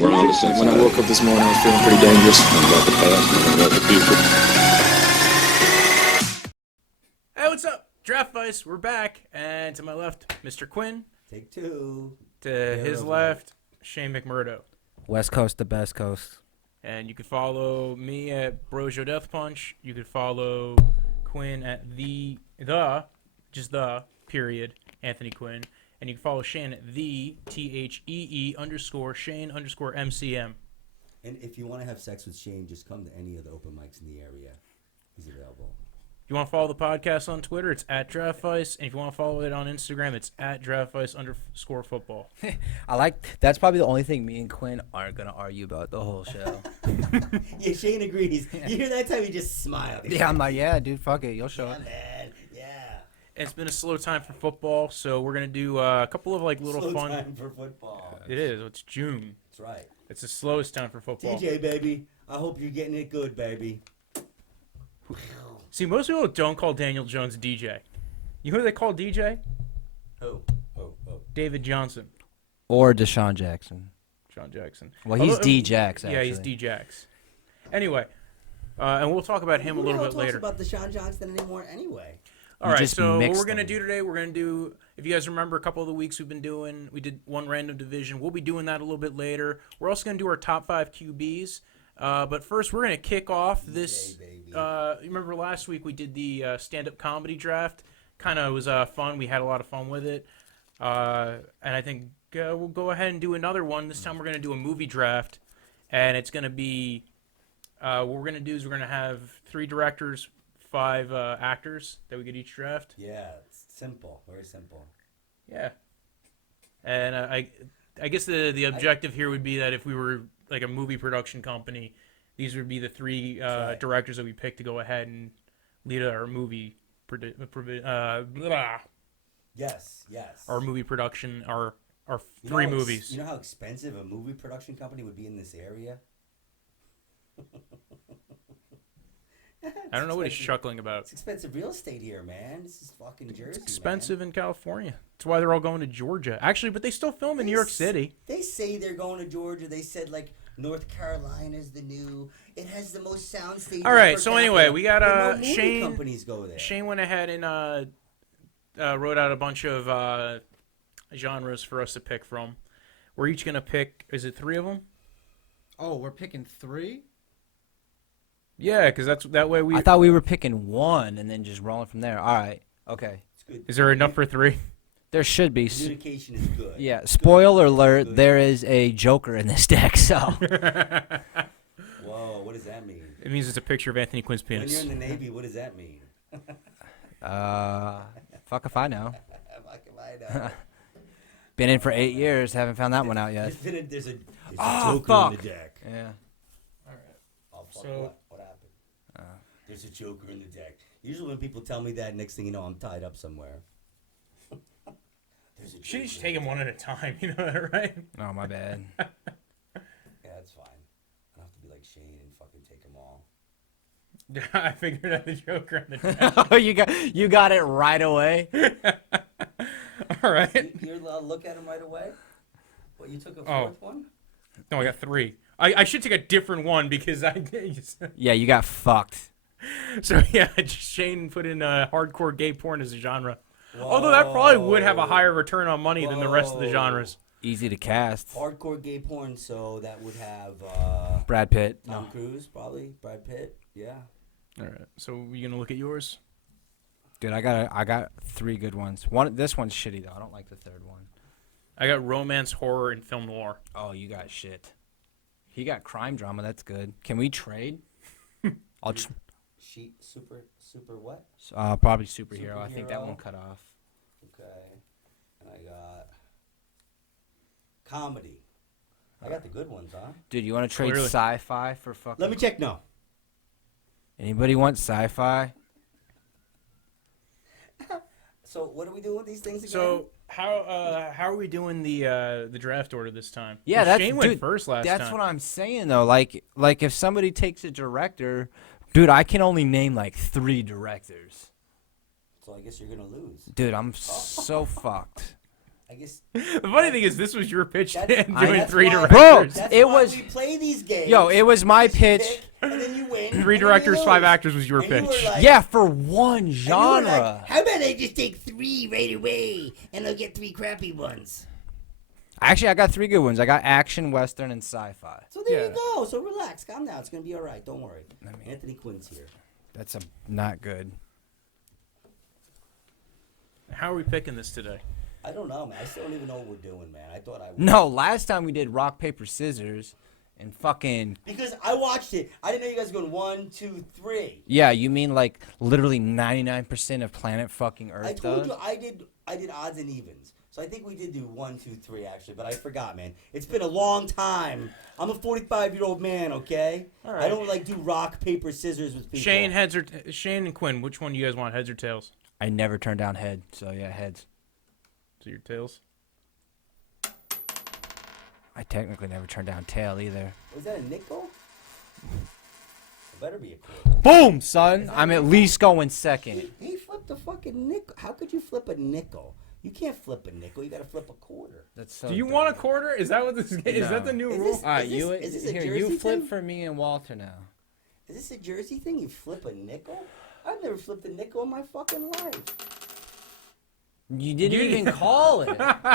We're on the same When I side. woke up this morning, I was feeling pretty dangerous. One about the past and one about the future. Hey, what's up? Draftvice, we're back. And to my left, Mr. Quinn. Take two. To his left, Shane McMurdo. West Coast, the best coast. And you can follow me at Wojo Death Punch. You can follow Quinn at period, Anthony Quinn. And you can follow Shane at _Shane_MCM. And if you want to have sex with Shane, just come to any of the open mics in the area. He's available. If you want to follow the podcast on Twitter, it's at Draftvice. And if you want to follow it on Instagram, it's at Draftvice_football. That's probably the only thing me and Quinn aren't going to argue about the whole show. Yeah, Shane agrees. You hear that time, he just smiled. Yeah, I'm like, yeah, dude, fuck it. You'll show Yeah, it. man. Yeah. It's been a slow time for football, so we're going to do a couple of little Slow fun. time for football. It is. It's June. That's right. It's the slowest time for football. TJ, baby. I hope you're getting it good, baby. See, most people don't call Daniel Jones DJ. You know who they call DJ? Oh. David Johnson. Or Deshaun Jackson. Sean Jackson. Well, he's Although- D-Jax, actually. Yeah, he's D-Jax. Anyway, and we'll talk about him a little bit later. Who talks about Deshaun Johnson anymore anyway? All You right, just so what mixed we're going to them. do today, we're going to do, if you guys remember a couple of the weeks we did one random division. We'll be doing that a little bit later. We're also going to do our top 5 QBs. But first, we're going to kick off this. baby. You remember last week we did the stand-up comedy draft. Kind of was fun. We had a lot of fun with it. And I think we'll go ahead and do another one. This time we're going to do a movie draft. And it's going to be, what we're going to do is we're going to have 3 directors, 5 actors that we get each draft. Yeah, it's simple. Very simple. Yeah. And I guess the objective here would be that if we were like a movie production company, these would be the 3 right. directors that we pick to go ahead and lead our movie Yes. our movie production, our You 3 know how movies. You know how expensive a movie production company would be in this area? I don't know what he's chuckling about. It's expensive real estate here, man. This is fucking Jersey. Expensive in California. That's why they're all going to Georgia. Actually, but they still film in New York City. They say they're going to Georgia. They said like North Carolina's the new. It has the most sound stages. All right, per so capita. anyway, we got But no movie Shane. companies go there. Shane went ahead and wrote out a bunch of genres for us to pick from. We're each gonna pick. Is it 3 of them? Oh, we're picking 3? Yeah, because that way we. I thought we were picking 1 and then just rolling from there. All right. Okay. It's good. Is there enough for 3? There should be. Communication is good. Yeah. It's Spoiler good. alert, Good. there is a Joker in this deck, so. Whoa, what does that mean? It means it's a picture of Anthony Quinn's When you're penis. in the Navy, what does that mean? Fuck if I know. Fuck if I know. Been in for 8 years, haven't found that one out yet. There's a Oh, Joker fuck. in the deck. Yeah. Oh, fuck, So- what happened? There's a Joker in the deck. Usually when people tell me that, next thing you know, I'm tied up somewhere. There's a Should Joker just in take the them one at a time, you know that, right? Oh, my bad. Yeah, that's fine. I don't have to be like Shane and fucking take them all. I figured out the Joker on the deck. Oh, you got it right away. All right. You're allowed to look at them right away? What, you took a Oh. 4th one? No, I got 3. I should take a different one because I. Yeah, you got fucked. So yeah, Shane put in hardcore gay porn as a genre. Although that probably would have a higher return on money than the rest of the Whoa. genres. Easy to cast. Hardcore gay porn, so that would have Brad Pitt. Tom Cruise, probably. Brad Pitt, yeah. All right. So you gonna look at yours? Dude, I got 3 good ones. This one's shitty though. I don't like the 3rd one. I got romance, horror, and film noir. Oh, you got shit. He got crime drama. That's good. Can we trade? I'll Super what? probably superhero. I think that Superhero. one cut off. Okay. And I got comedy. I got the good ones, huh? Dude, you want to trade Clearly. sci-fi for fucking? Let me check. No. Anybody want sci-fi? So what are we doing with these things again? So how are we doing the draft order this time? Yeah, Well, that's Shane went dude, first last That's time. what I'm saying though. Like if somebody takes a director, dude, I can only name like 3 directors. So I guess you're gonna lose. Dude, I'm so fucked. I guess. The funny thing is, this was your pitch to That's- doing that's three why- directors. That's It why was- we play these games. Yo, it was my You pitch. pick, and then you win. Three and then you directors, 5 lose. actors was your And you were pitch. like- Yeah, for one and you were genre. like, how about I just take 3 right away, and I'll get 3 crappy ones. Actually, I got 3 good ones. I got action, western, and sci-fi. So there Yeah. you go. So relax, calm down. It's gonna be all right. Don't worry. Anthony Quinn's here. That's not good. How are we picking this today? I don't know, man. I still don't even know what we're doing, man. I thought I would. No, last time we did rock, paper, scissors, and fucking... Because I watched it. I didn't know you guys were going 1, 2, 3. Yeah, you mean like literally 99% of planet fucking Earth I told does? you I did odds and evens. So I think we did do 1, 2, 3 actually, but I forgot, man. It's been a long time. I'm a 45-year-old man, okay? All right. I don't like do rock, paper, scissors with people. Shane and Quinn, which one do you guys want, heads or tails? I never turned down head, so yeah, heads. So your tails? I technically never turned down tail either. Was that a nickel? It better be a quarter. Boom, son! I'm at least going second. He flipped a fucking nickel. How could you flip a nickel? You can't flip a nickel. You got to flip a quarter. That's so Do you dumb. want a quarter? Is that what this is? Is that the new Is rule? this- All right, is this a here, Jersey you flip thing? for me and Walter now. Is this a Jersey thing? You flip a nickel? I've never flipped a nickel in my fucking life. You didn't You- even call it. All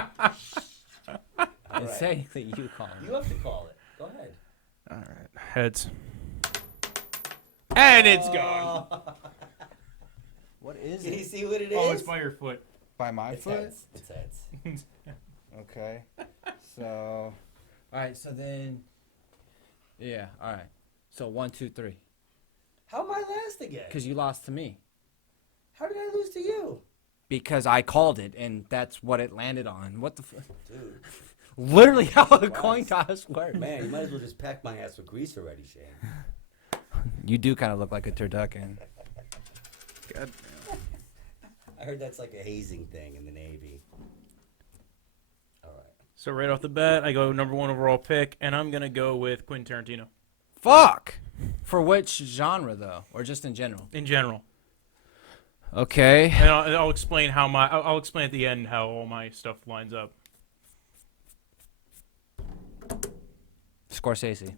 It's right. technically you calling You it. have to call it. Go ahead. All right, heads. And it's gone. What is Can you see what it is? Oh, it's by your foot. By my It's foot? heads. It's heads. Okay. So, all right. So then, yeah. All right. So 1, 2, 3. How am I last again? Because you lost to me. How did I lose to you? Because I called it, and that's what it landed on. What the? Dude, Literally how a coin toss works. man, you might as well just pack my ass with grease already, Shane. You do kind of look like a turducken. God. I heard that's like a hazing thing in the Navy. All right. So right off the bat, I go number 1 overall pick, and I'm gonna go with Quentin Tarantino. Fuck. For which genre though, or just in general? In general, Okay. and I'll explain how I'll explain at the end how all my stuff lines up. Scorsese.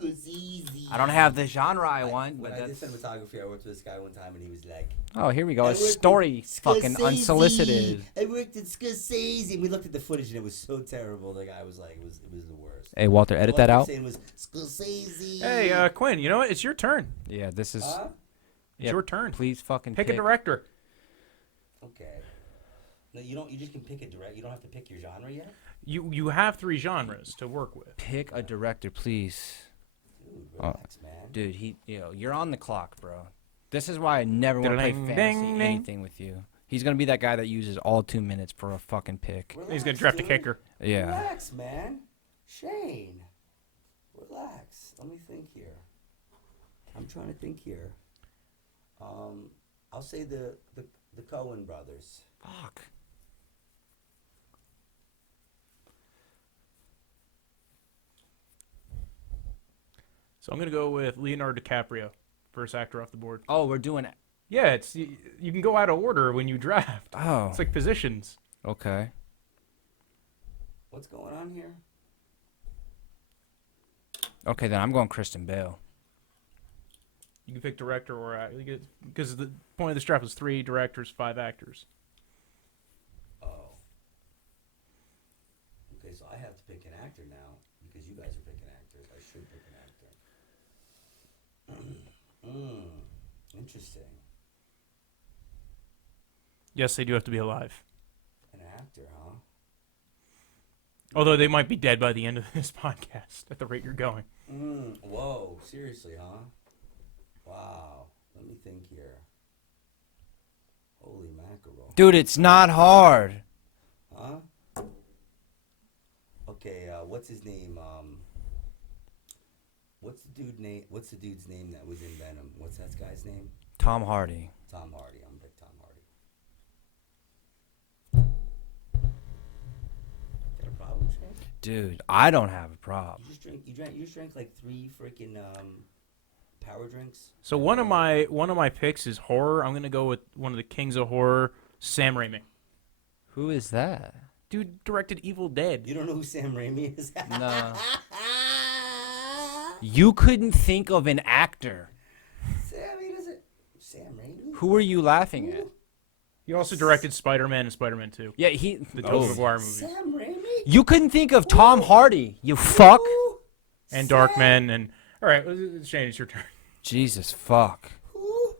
It's easy. I don't have the genre I want, When but I did that's. cinematography, I worked with this guy one time, and he was like, Oh, here we go. I A worked with story, fucking Scorsese. unsolicited. I worked at Scorsese. And we looked at the footage, and it was so terrible. The guy was like, it was the worst. Hey, Walter, edit All that I kept out. saying was, Scorsese. Hey, Quinn, you know what? It's your turn. Yeah, this is. Huh? It's Yeah, your turn. Please fucking Pick a director. Okay. No, you don't. You just can pick a direct. You don't have to pick your genre yet. You have 3 genres to work with. Pick a director, please. Dude, relax, man. Dude, you're on the clock, bro. This is why I never want to play Ding, fantasy ding, ding. anything with you. He's gonna be that guy that uses all 2 minutes for a fucking pick. Relax, He's gonna draft a dude. kicker. Yeah. Relax, man. Shane. Relax. Let me think here. I'm trying to think here. I'll say the Coen brothers. Fuck. So I'm gonna go with Leonardo DiCaprio, first actor off the board. Oh, we're doing it. Yeah, you can go out of order when you draft. Oh. It's like positions. Okay. What's going on here? Okay, then I'm going Kristen Bale. You can pick director or because the point of this draft was 3 directors, 5 actors. Oh. Okay, so I have to pick an actor now because you guys are picking actors. I should pick an actor. Interesting. Yes, they do have to be alive. An actor, huh? Although they might be dead by the end of this podcast at the rate you're going. Whoa, seriously, huh? Wow. Let me think here. Holy mackerel. Dude, it's not hard. Huh? Okay, what's his name? What's the dude's name that was in Venom? What's that guy's name? Tom Hardy. Tom Hardy. I'm gonna pick Tom Hardy. Got a problem, Shane? Dude, I don't have a problem. You just drank like 3 freaking power drinks. So one of my picks is horror. I'm gonna go with one of the kings of horror, Sam Raimi, Who is that? Dude directed Evil Dead. You don't know who Sam Raimi is? No. You couldn't think of an actor. Sam Raimi? Who are you laughing at? He also directed Spider-Man and Spider-Man 2. Yeah, The Tobey Maguire movie. Sam Raimi? You couldn't think of Tom Hardy. You fuck. Who? And Sam- Darkman and... All right, Shane, it's your turn. Jesus fuck. Who?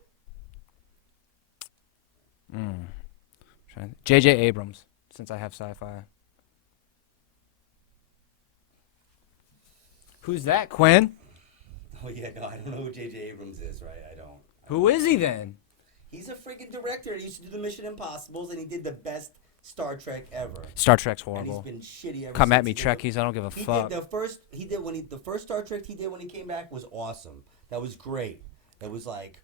J.J. Abrams, since I have sci-fi. Who's that, Quinn? Oh, yeah, no, I don't know who J.J. Abrams is, right? I don't. Who is he then? He's a freaking director. He used to do the Mission Impossibles, and he did the best Star Trek ever. Star Trek's And horrible. he's been shitty ever Come since. at me, He did Trekkies. I don't give a He fuck. did the first Star Trek he did when he came back was awesome. That was great. That was like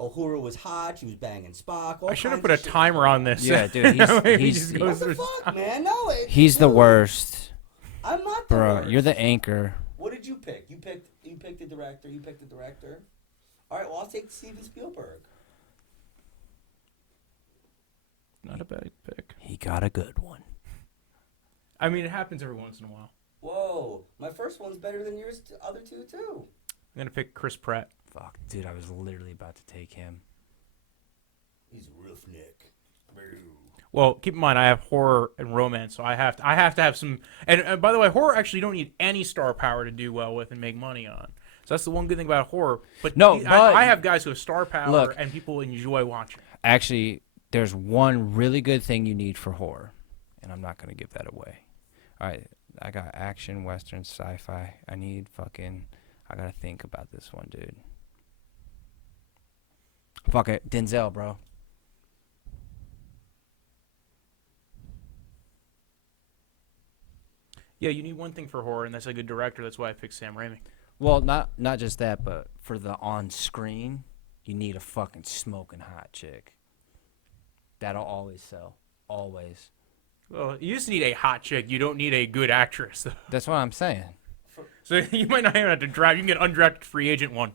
Uhura was hot. She was banging Spock. I should have put a timer on this. Yeah, dude, he's What the fuck, man? No, he's the worst. I'm not the Bro, worst. you're the anchor. What did you pick? You picked the director. You picked the director. All right. Well, I'll take Steven Spielberg. Not a bad pick. He got a good one. I mean, it happens every once in a while. Whoa, my first one's better than yours. Other two too. I'm going to pick Chris Pratt. Fuck, dude, I was literally about to take him. He's a roughneck. Well, keep in mind, I have horror and romance, so I have to have some. And by the way, horror actually don't need any star power to do well with and make money on. So that's the one good thing about horror. But No, but I have guys who have star power look, and people enjoy watching. Actually, there's one really good thing you need for horror, and I'm not gonna give that away. All right, I got action, western, sci-fi. I gotta think about this one, dude. Fuck it, Denzel, bro. Yeah, you need one thing for horror, and that's a good director. That's why I picked Sam Raimi. Well, not just that, but for the on-screen, you need a fucking smoking hot chick. That'll always sell. Always. Well, you just need a hot chick. You don't need a good actress. That's what I'm saying. So you might not even have to draft. You can get undrafted free agent one.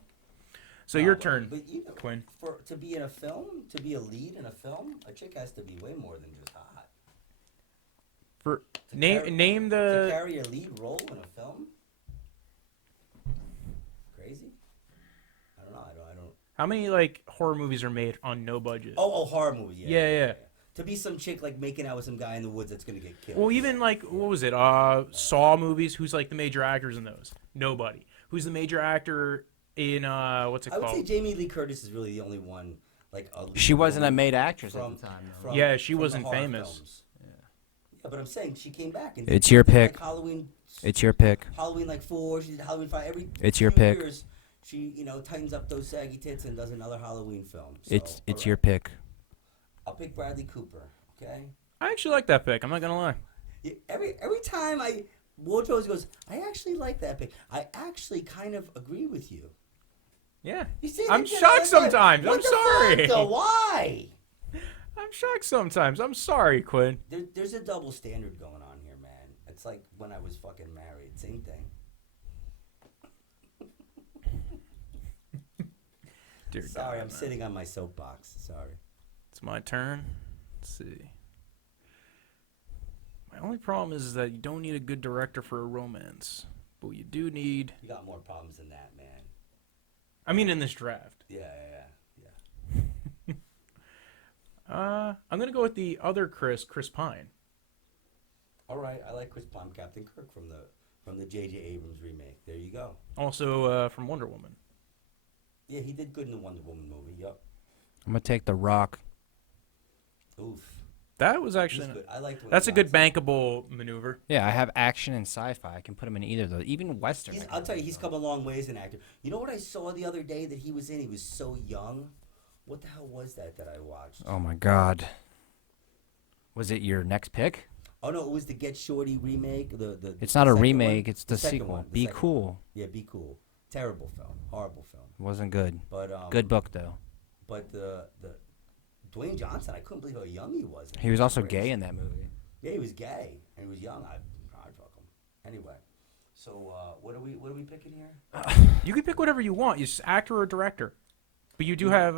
So your turn, But you know, Quinn. to be in a film, to be a lead in a film, a chick has to be way more than just hot. For To name to the. carry a lead role in a film. Crazy. I don't know. I don't. How many like horror movies are made on no budget? Oh, horror movie. Yeah. To be some chick like making out with some guy in the woods that's gonna get killed. Well, even like what was it? Saw movies. Who's like the major actors in those? Nobody. Who's the major actor in what's it I would called? say Jamie Lee Curtis is really the only one like a lead She wasn't a woman maid actress from- at the time, though. from- Yeah, she from the wasn't horror famous. films. Yeah, but I'm saying she came back and It's did your things pick. Like Halloween. It's your pick. Halloween like 4. She did Halloween 5. Every It's your few pick. years, she tightens up those saggy tits and does another Halloween film. So, It's alright. your pick. I'll pick Bradley Cooper. Okay. I actually like that pick. I'm not gonna lie. Yeah, every time Wojo goes, I actually like that pick. I actually kind of agree with you. Yeah. You see, I'm they- shocked they- sometimes. What I'm the sorry. Fuck, though? Why? I'm shocked sometimes. I'm sorry, Quinn. There's a double standard going on here, man. It's like when I was fucking married. Same thing. Dear Sorry, God, I'm man. sitting on my soapbox. Sorry. It's my turn. Let's see. My only problem is that you don't need a good director for a romance, but you do need. You got more problems than that, man. I mean, in this draft. Yeah. I'm gonna go with the other Chris Pine. All right, I like Chris Pine, Captain Kirk from the J.J. Abrams remake. There you go. Also from Wonder Woman. Yeah, he did good in the Wonder Woman movie. Yep. I'm gonna take The Rock. Oof. That was He's actually. good. I like. That's a good bankable maneuver. Yeah, I have action and sci-fi. I can put him in either of those. Even western. I can I'll put tell you, him he's in. come a long ways as an actor. You know what I saw the other day that he was in? He was so young. What the hell was that I watched? Oh my God. Was it your next pick? Oh no, it was the Get Shorty remake. The It's not a second remake. one. It's the second sequel. one, the Be second Cool. one. Yeah, Be Cool. Terrible film. Horrible film. Wasn't good. But Good book though. But the Dwayne Johnson, I couldn't believe how young he was. He was also Crazy. gay in that movie. Yeah, he was gay and he was young. I'd fuck him. Anyway, so what are we picking here? You can pick whatever you want. You just actor or director, but you do have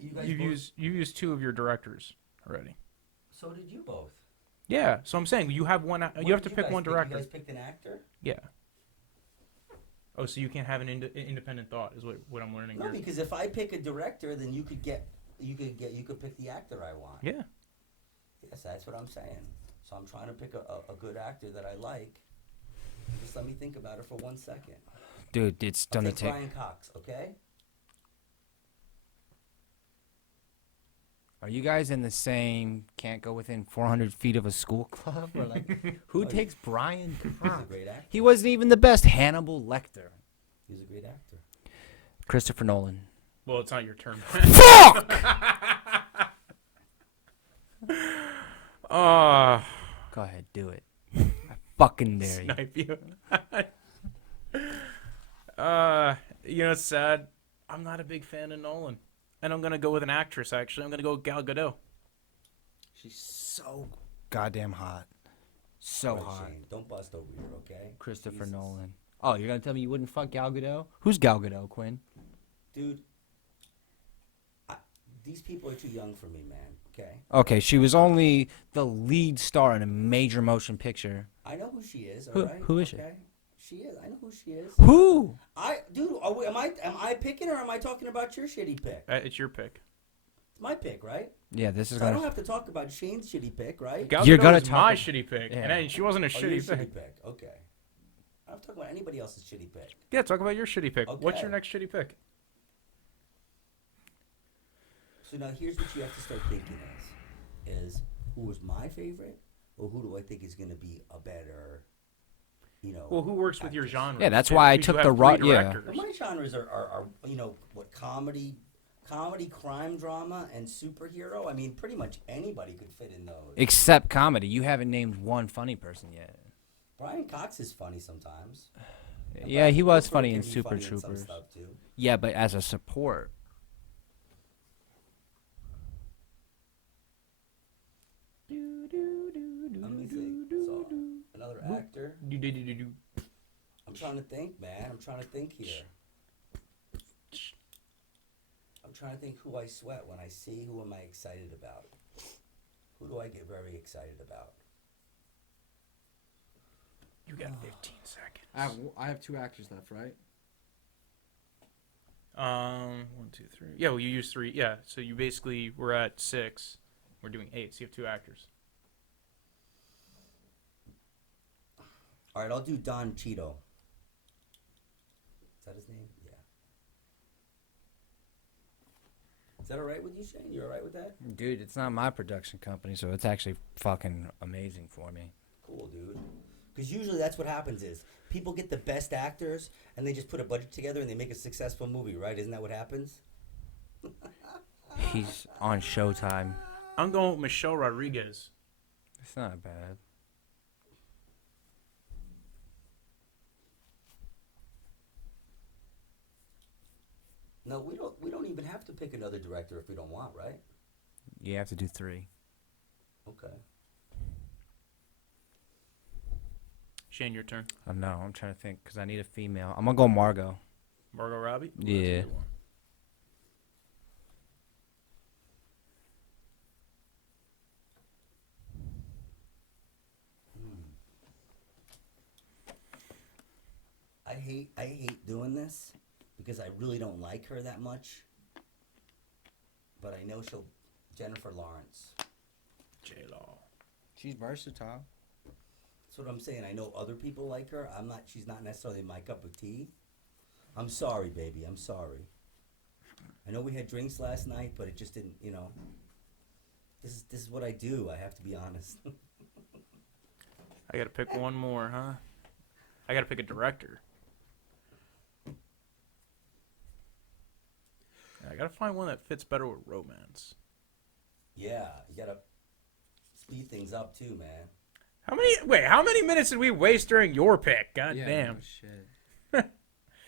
you guys you've both- used two of your directors already. So did you both? Yeah, so I'm saying you have one. You have to pick one director. You guys picked an actor? Yeah. Oh, so you can't have an independent thought is what I'm learning No, here. because if I pick a director, then you could pick the actor I want. Yeah. Yes, that's what I'm saying. So I'm trying to pick a good actor that I like. Just let me think about it for 1 second. Dude, it's gonna take. Brian Cox, okay? Are you guys in the same can't go within 400 feet of a school club? Or like, who takes Brian He's Cox? a great actor. He wasn't even the best Hannibal Lecter. He's a great actor. Christopher Nolan. Well, it's not your turn. Fuck! Go ahead, do it. I fucking dare you. Snipe you. You know, it's sad. I'm not a big fan of Nolan. And I'm going to go with an actress, actually. I'm going to go with Gal Gadot. She's so goddamn hot. So Right, hot. Shane, don't bust over here, okay? Christopher Jesus. Nolan. Oh, you're going to tell me you wouldn't fuck Gal Gadot? Who's Gal Gadot, Quinn? Dude, these people are too young for me, man, okay? Okay, she was only the lead star in a major motion picture. I know who she is, Who- all right? who is she? Okay? She is. I know who she is. Who? Dude, am I picking or am I talking about your shitty pick? It's your pick. It's my pick, right? Yeah, this is So I don't gonna. have to talk about Shane's shitty pick, right? Gal You're Gadot gonna is talk my ab- shitty pick. Yeah. And she wasn't a Oh, your shitty pick. Okay. I'm not talking about anybody else's shitty pick. Yeah, talk about your shitty pick. What's Okay. your next shitty pick? So now here's what you have to start thinking is who is my favorite or who do I think is going to be a better, Well, who works with your actress? genre? Yeah, that's why I took the route. Yeah. Well, my genres are what comedy, crime drama, and superhero. I mean, pretty much anybody could fit in those. Except comedy. You haven't named one funny person yet. Brian Cox is funny sometimes. And Yeah, Brian he was Kilff funny can in be Super funny in some Troopers. stuff, too. Yeah, but as a support. Let me think. So, another actor. I'm trying to think, man. I'm trying to think here. I'm trying to think who I sweat when I see who am I excited about. Who do I get very excited about? You got 15 seconds. I have 2 actors left, right? 1, 2, 3. Yeah, well, you used 3. Yeah, so you basically were at 6. We're doing 8, so you have 2 actors. All right, I'll do Don Cheeto. Is that his name? Yeah. Is that all right with you, Shane? You all right with that? Dude, it's not my production company, so it's actually fucking amazing for me. Cool, dude. Because usually that's what happens is people get the best actors and they just put a budget together and they make a successful movie, right? Isn't that what happens? He's on Showtime. I'm going with Michelle Rodriguez. It's not bad. No, we don't even have to pick another director if we don't want, right? You have to do 3. Okay. Shane, your turn. I know. I'm trying to think because I need a female. I'm gonna go Margot. Margot Robbie? Ooh, that's a Yeah. good one. I hate doing this because I really don't like her that much. But I know Jennifer Lawrence. J-Law. She's versatile. That's what I'm saying. I know other people like her. She's not necessarily my cup of tea. I'm sorry, baby. I'm sorry. I know we had drinks last night, but it just didn't, This is what I do. I have to be honest. I gotta pick one more, huh? I gotta pick a director. I gotta find one that fits better with romance. Yeah, you gotta speed things up too, man. How many minutes did we waste during your pick? God damn. Shit.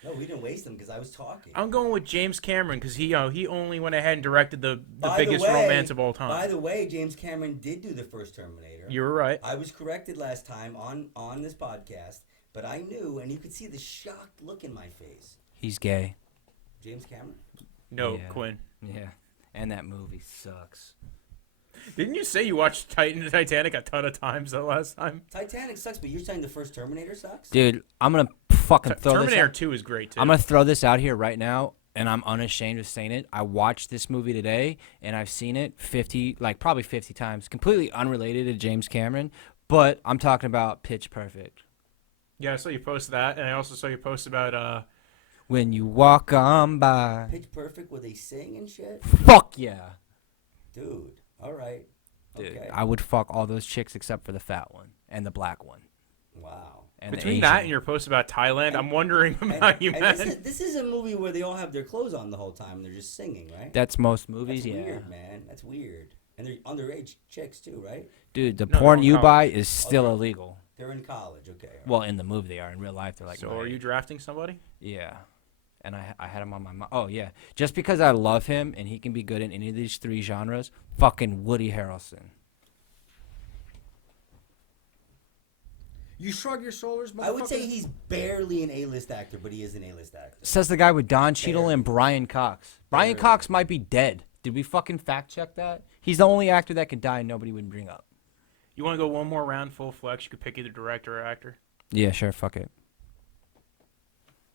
No, we didn't waste them because I was talking. I'm going with James Cameron because he only went ahead and directed the By the biggest way- romance of all time. By the way, James Cameron did do the first Terminator. You were right. I was corrected last time on this podcast, but I knew, and you could see the shocked look in my face. He's gay. James Cameron? No, Yeah. Quinn. Yeah. And that movie sucks. Didn't you say you watched Titanic a ton of times the last time? Titanic sucks, but you're saying the first Terminator sucks? Dude, I'm gonna fucking throw Terminator this. 2 is great too. I'm gonna throw this out here right now, and I'm unashamed of saying it. I watched this movie today, and I've seen it probably 50 times, completely unrelated to James Cameron. But I'm talking about Pitch Perfect. Yeah, I saw you post that, and I also saw you post about When you walk on by. Pitch Perfect where they sing and shit? Fuck yeah. Dude, all right. Dude, Okay. I would fuck all those chicks except for the fat one and the black one. Wow. And the between that Asian. and your post about Thailand, I'm wondering about you, man. This is a movie where they all have their clothes on the whole time and they're just singing, right? That's most movies, That's yeah. weird, man. That's weird. And they're underage chicks too, right? Dude, the No, porn they're in you college. buy is still Okay. illegal. They're in college, okay. all right. Well, in the movie they are. In real life, they're like. So my are you age. drafting somebody? Yeah. And I had him on my mind. Oh, yeah. Just because I love him and he can be good in any of these three genres, fucking Woody Harrelson. You shrug your shoulders, motherfucker. I would say he's barely an A-list actor, but he is an A-list actor. Says the guy with Don Cheadle and Brian Cox. Brian Barely. Cox might be dead. Did we fucking fact check that? He's the only actor that could die and nobody would bring up. You want to go one more round full flex? You could pick either director or actor. Yeah, sure. Fuck it.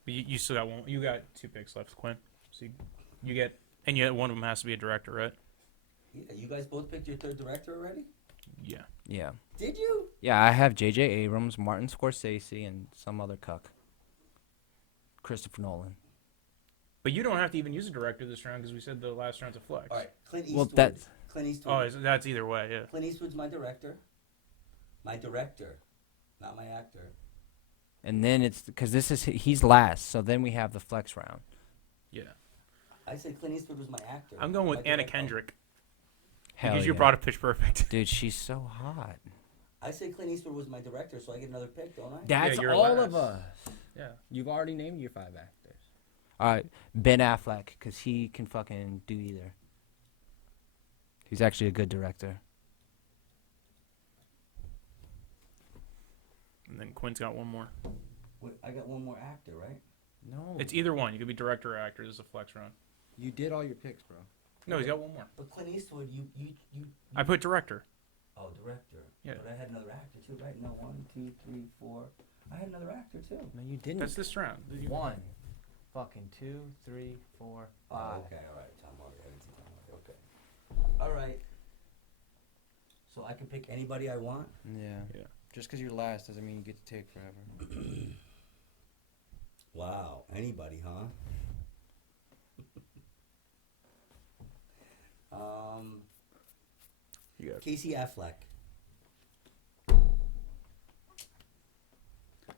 But you still got one. You got 2 picks left, Quinn. So you get, and yet one of them has to be a director, right? Yeah, you guys both picked your third director already? Yeah. Yeah. Did you? Yeah, I have J.J. Abrams, Martin Scorsese, and some other cuck. Christopher Nolan. But you don't have to even use a director this round because we said the last round's a flex. All right, Clint Well, Eastwood. that's- Clint Eastwood. Oh, that's either way, yeah. Clint Eastwood's my director. My director, not my actor. And then it's because he's last, so then we have the flex round. Yeah. I said Clint Eastwood was my actor. I'm going with My Anna director. Kendrick. Hell Because yeah. you brought up Pitch Perfect. Dude, she's so hot. I said Clint Eastwood was my director, so I get another pick, don't I? That's you're all last. of us. Yeah. You've already named your 5 actors. All right, Ben Affleck, because he can fucking do either. He's actually a good director. And then Quinn's got one more. Wait, I got one more actor, right? No. It's either one. You could be director or actor. This is a flex round. You did all your picks, bro. No, he's got one more. But Clint Eastwood, you I put director. Oh, director. Yeah. But I had another actor too, right? No, 1, 2, 3, 4. I had another actor too. No, you didn't. That's this round. You- 1, fucking 2, 3, 4, 5. Oh, okay, all right. Tom Hardy. I didn't see Tom Hardy. Okay. All right. So I can pick anybody I want? Yeah. Yeah. Just because you're last doesn't mean you get to take forever. Wow. Anybody, huh? You got Casey Affleck.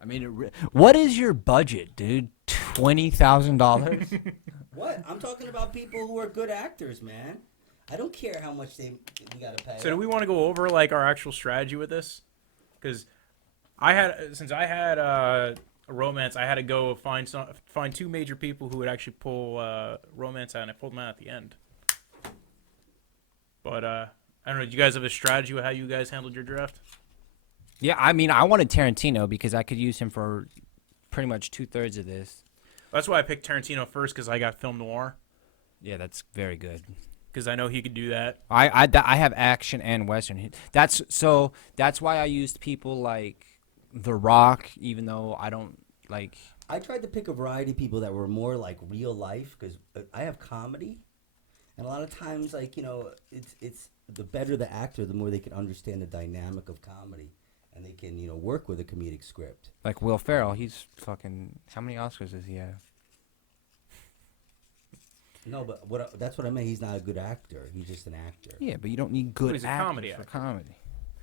I mean, what is your budget, dude? $20,000? What? I'm talking about people who are good actors, man. I don't care how much we gotta pay. So do we want to go over like our actual strategy with this? Because since I had a romance, I had to go find 2 major people who would actually pull romance out, and I pulled them out at the end. But I don't know. Do you guys have a strategy with how you guys handled your draft? Yeah, I mean, I wanted Tarantino because I could use him for pretty much 2/3 of this. That's why I picked Tarantino first, because I got film noir. Yeah, that's very good. Because I know he could do that. I have action and western. That's why I used people like The Rock, even though I don't like. I tried to pick a variety of people that were more like real life because I have comedy, and a lot of times, like, you know, it's the better the actor, the more they can understand the dynamic of comedy, and they can, you know, work with a comedic script. Like Will Ferrell, he's fucking. How many Oscars does he have? No, but that's what I meant. He's not a good actor. He's just an actor. Yeah, but you don't need good He's a actors comedy for actor. comedy.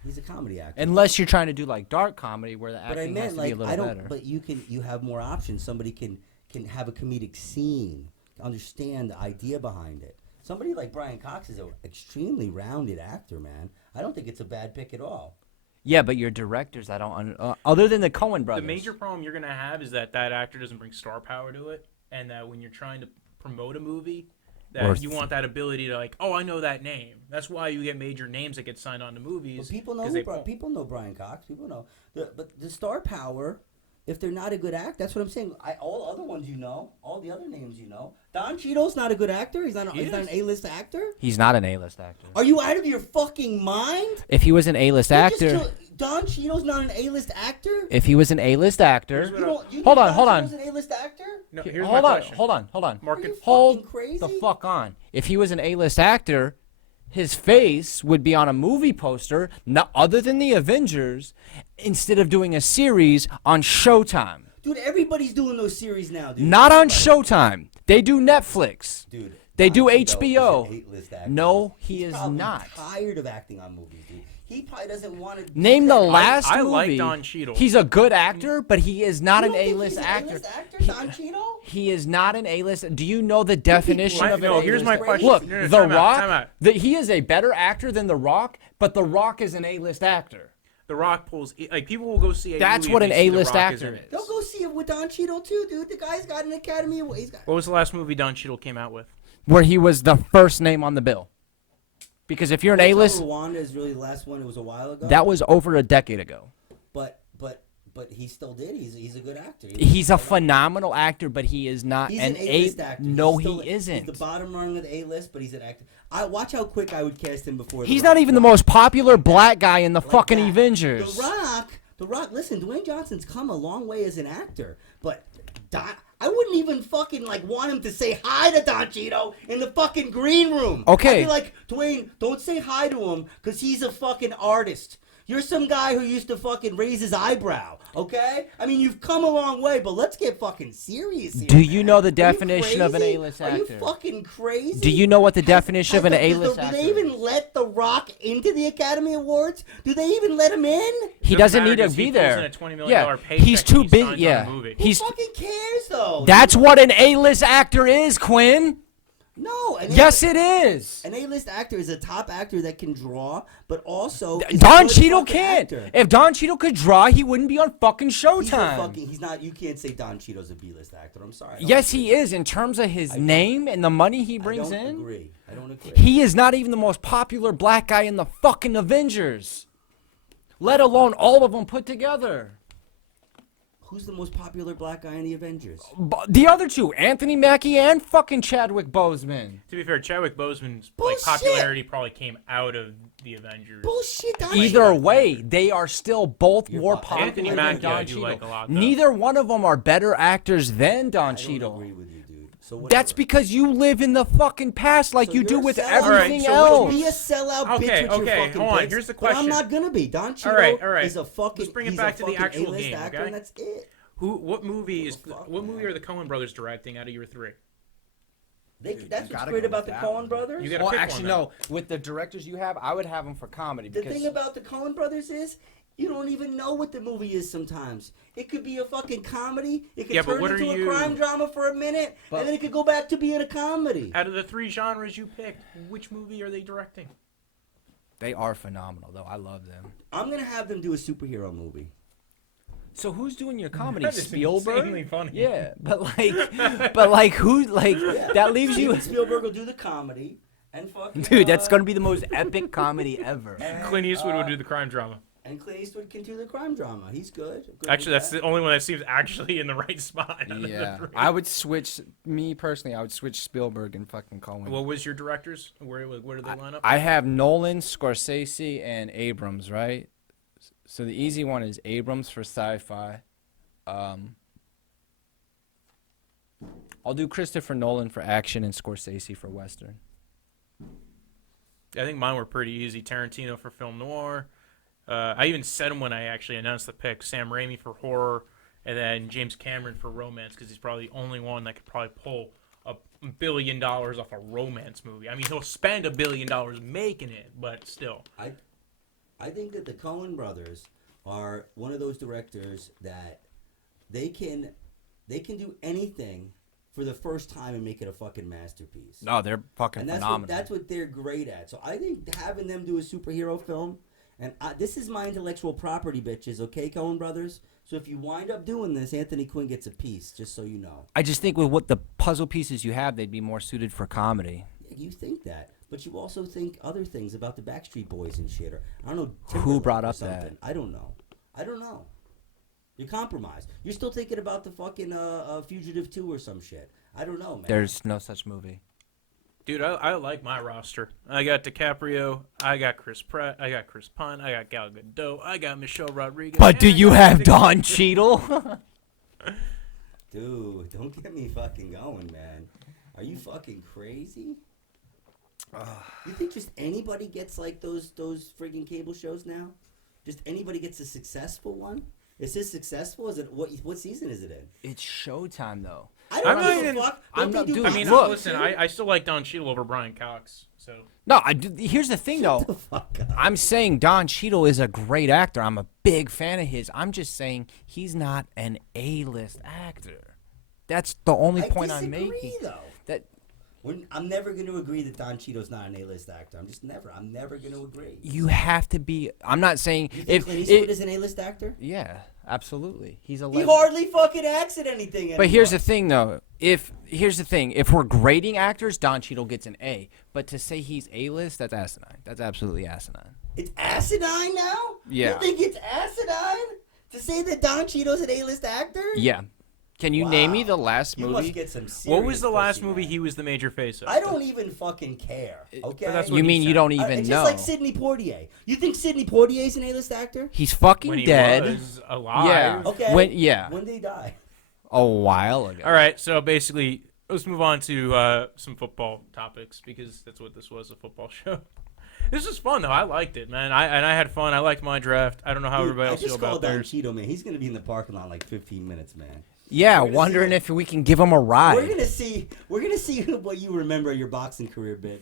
He's a comedy actor. Unless you're trying to do like dark comedy where the But I acting has meant to like be a little I don't. better. But you have more options. Somebody can have a comedic scene, understand the idea behind it. Somebody like Brian Cox is an extremely rounded actor, man. I don't think it's a bad pick at all. Yeah, but your directors, I don't. Other than the Coen brothers. The major problem you're going to have is that actor doesn't bring star power to it, and that when you're trying to promote a movie, that you want that ability to, like, oh, I know that name. That's why you get major names that get signed on to movies. But people know 'cause they people know Brian Cox. People know but the star power. if they're not a good actor, that's what I'm saying. All other ones all the other names Don Cheadle's not a good actor. He's not an A-list actor. He's not an A-list actor. Are you out of your fucking mind? If he was an A-list actor, Don Cheadle's not an A-list actor. if he was an A-list actor, hold on. Don Cheadle's an A-list actor? No, here's hold my on, question. hold on. Hold Hold the fuck on. If he was an A-list actor, his face would be on a movie poster, other than the Avengers, instead of doing a series on Showtime. Dude, everybody's doing those series now, dude. Not on Showtime. They do Netflix. Dude, they do Don Cheadle HBO. is an A-list actor. No, he He's is probably not. tired of acting on movies, dude. He probably doesn't want to. Name the last I movie. like Don Cheadle. He's a good actor, but he is not You an don't think A-list he's an actor. A-list actor, Don Cheadle? He is not an A-list. Do you know the definition of an No, A-list? here's my question. Look, No, The time out, Rock. time out. He is a better actor than The Rock, but The Rock is an A-list actor. The Rock pulls like people will go see a That's movie what if an they see The A-list Rock actor in it. is. They'll go see it with Don Cheadle too, dude. The guy's got an Academy Award. What was the last movie Don Cheadle came out with? Where he was the first name on the bill. Because if you're an A-list, Rwanda is really the last one. It was a while ago. that was over a decade ago. But he still did. He's a good actor. He's a phenomenal actor, but he is not He's an an A-list actor. No, He's still- he isn't. He's the bottom rung of the A-list, but he's an actor. I watch how quick I would cast him before. He's The not Rock. even the most popular black guy in the Like fucking that. Avengers. The Rock. Listen, Dwayne Johnson's come a long way as an actor, but I wouldn't even fucking want him to say hi to Don Cheadle in the fucking green room. Okay. I'd be like, Dwayne, don't say hi to him because he's a fucking artist. You're some guy who used to fucking raise his eyebrow, okay? I mean, you've come a long way, but let's get fucking serious here. Do you man. know the Are you definition of an crazy? A-list Are you actor? fucking crazy? Do you know what the definition of an A-list Do actor they is? even let The Rock into the Academy Awards? Do they even let him in? He Doesn't doesn't need matter to 'cause he be pulls there. in a $20 million Yeah, paycheck he's and too he big. signs on Yeah, the movie. Who he's. fucking cares, though? That's what an A-list actor is, Quinn. No. Yes, it is. An A-list actor is a top actor that can draw, but also is a Don good Cheadle fucking can't. actor. If Don Cheadle could draw, he wouldn't be on fucking He's a Showtime. fucking. He's not. You can't say Don Cheadle's a B-list actor. I'm sorry. I don't Yes, agree. he is in terms of his name and the money he I brings don't in. agree. I don't agree. He is not even the most popular black guy in the fucking Avengers. Let alone all of them put together. Who's the most popular black guy in the Avengers? The other two, Anthony Mackie and fucking Chadwick Boseman. To be fair, Chadwick Boseman's Bullshit. popularity probably came out of the Avengers. Bullshit. Don Either Cheadle. way, they are still both You're more fu- popular Anthony than Mackie, Don I do Cheadle. like a lot, though. Neither one of them are better actors than Don I don't Cheadle. agree with you, dude. So That's whatever. because you live in the fucking past like So you you're do a with sellout. everything Alright, so else. Be a sellout bitch Okay, with your okay, fucking hold on, picks, here's the but I'm question. not gonna be. Don Cheadle Alright. is a fucking. Let's bring it he's back a to the fucking actual A-list game, actor, okay? and that's it. What movie is fuck, what movie man? are the Coen brothers directing out of your three? That's what's gotta great go about with the that Coen one. brothers. You gotta Well, pick actually, one, no. With the directors you have, I would have them for comedy. The Because thing about the Coen brothers is you don't even know what the movie is sometimes. It could be a fucking comedy. It could Yeah, but turn what into are a you- crime drama for a minute, But- and then it could go back to being a comedy. Out of the three genres you picked, which movie are they directing? they are phenomenal, though. I love them. I'm gonna have them do a superhero movie. So who's doing your comedy? That is Spielberg? insanely funny. Yeah, but who that leaves you. Steven Spielberg will do the comedy, and fucking Dude, that's gonna be the most epic comedy ever. Clint Eastwood would do the crime drama. And Clint Eastwood can do the crime drama. He's good. Good Actually, with that's that. Uh, the only one that seems actually in the right spot. out of the Yeah, three. I would switch. Me personally, I would switch Spielberg and fucking Coen. What was your directors? Where do they line up? I have Nolan, Scorsese, and Abrams, right? So the easy one is Abrams for sci-fi. I'll do Christopher Nolan for action and Scorsese for western. I think mine were pretty easy. Tarantino for film noir. I even said him when I actually announced the pick. Sam Raimi for horror, and then James Cameron for romance because he's probably the only one that could probably pull $1 billion off a romance movie. I mean, he'll spend $1 billion making it, but still. I think that the Coen brothers are one of those directors that they can do anything for the first time and make it a fucking masterpiece. No, they're fucking And phenomenal. that's what they're great at. So I think having them do a superhero film, and this is my intellectual property, bitches, okay, Coen brothers? So if you wind up doing this, Anthony Quinn gets a piece, just so you know. I just think with what the puzzle pieces you have, they'd be more suited for comedy. You think that, but you also think other things about the Backstreet Boys and shit. Or I don't know. Who brought Timberlake or up that? something. I don't know. You're compromised. You're still thinking about the fucking Fugitive 2 or some shit. I don't know, man. There's no such movie. Dude, I like my roster. I got DiCaprio, I got Chris Pratt, I got Chris Pine, I got Gal Gadot, I got Michelle Rodriguez. But do and I you got have Anthony Don Quinn. Cheadle? Dude, don't get me fucking going, man. Are you fucking crazy? You think just anybody gets like those friggin' cable shows now? Just anybody gets a successful one? Is this successful? Is it what season is it in? It's Showtime, though. I don't I'm not give a even- fuck. I'm Don't not- they do dude, I mean, Look. listen, I still like Don Cheadle over Brian Cox. So No, here's the thing, though. the fuck up. I'm saying Don Cheadle is a great actor. I'm a big fan of his. I'm just saying he's not an A-list actor. That's the only point I'm disagree, making. though. That I'm never going to agree that Don Cheadle's not an A-list actor. I'm never going to agree. you have to be. I'm not saying You think if Clint Eastwood it, is an A-list actor? yeah, absolutely. He's a. He level- hardly fucking acts in anything anymore. But here's the thing, though. Here's the thing. If we're grading actors, Don Cheadle gets an A. But to say he's A-list, that's asinine. That's absolutely asinine. It's asinine now? Yeah. You think it's asinine to say that Don Cheadle's an A-list actor? Yeah. Can you name me Wow. the last You movie? must get some serious what was the last pussy, movie man. he was the major face of? I don't even fucking care, okay? But that's what You he mean you said. don't even It's know? just like Sidney Poitier. You think Sidney Poitier's an A-list actor? He's fucking when he dead. was alive. Yeah. Okay. When When did he die? a while ago. All right, so basically, let's move on to some football topics because that's what this was—a football show. This was fun though. I liked it, man. I had fun. I liked my draft. I don't know how Dude, everybody else I just feel about called Don theirs. Cheadle, man. He's gonna be in the parking lot in like 15 minutes, man. Yeah, We're gonna wondering see- if we can give him a ride. We're gonna see what you remember of your boxing career, bitch.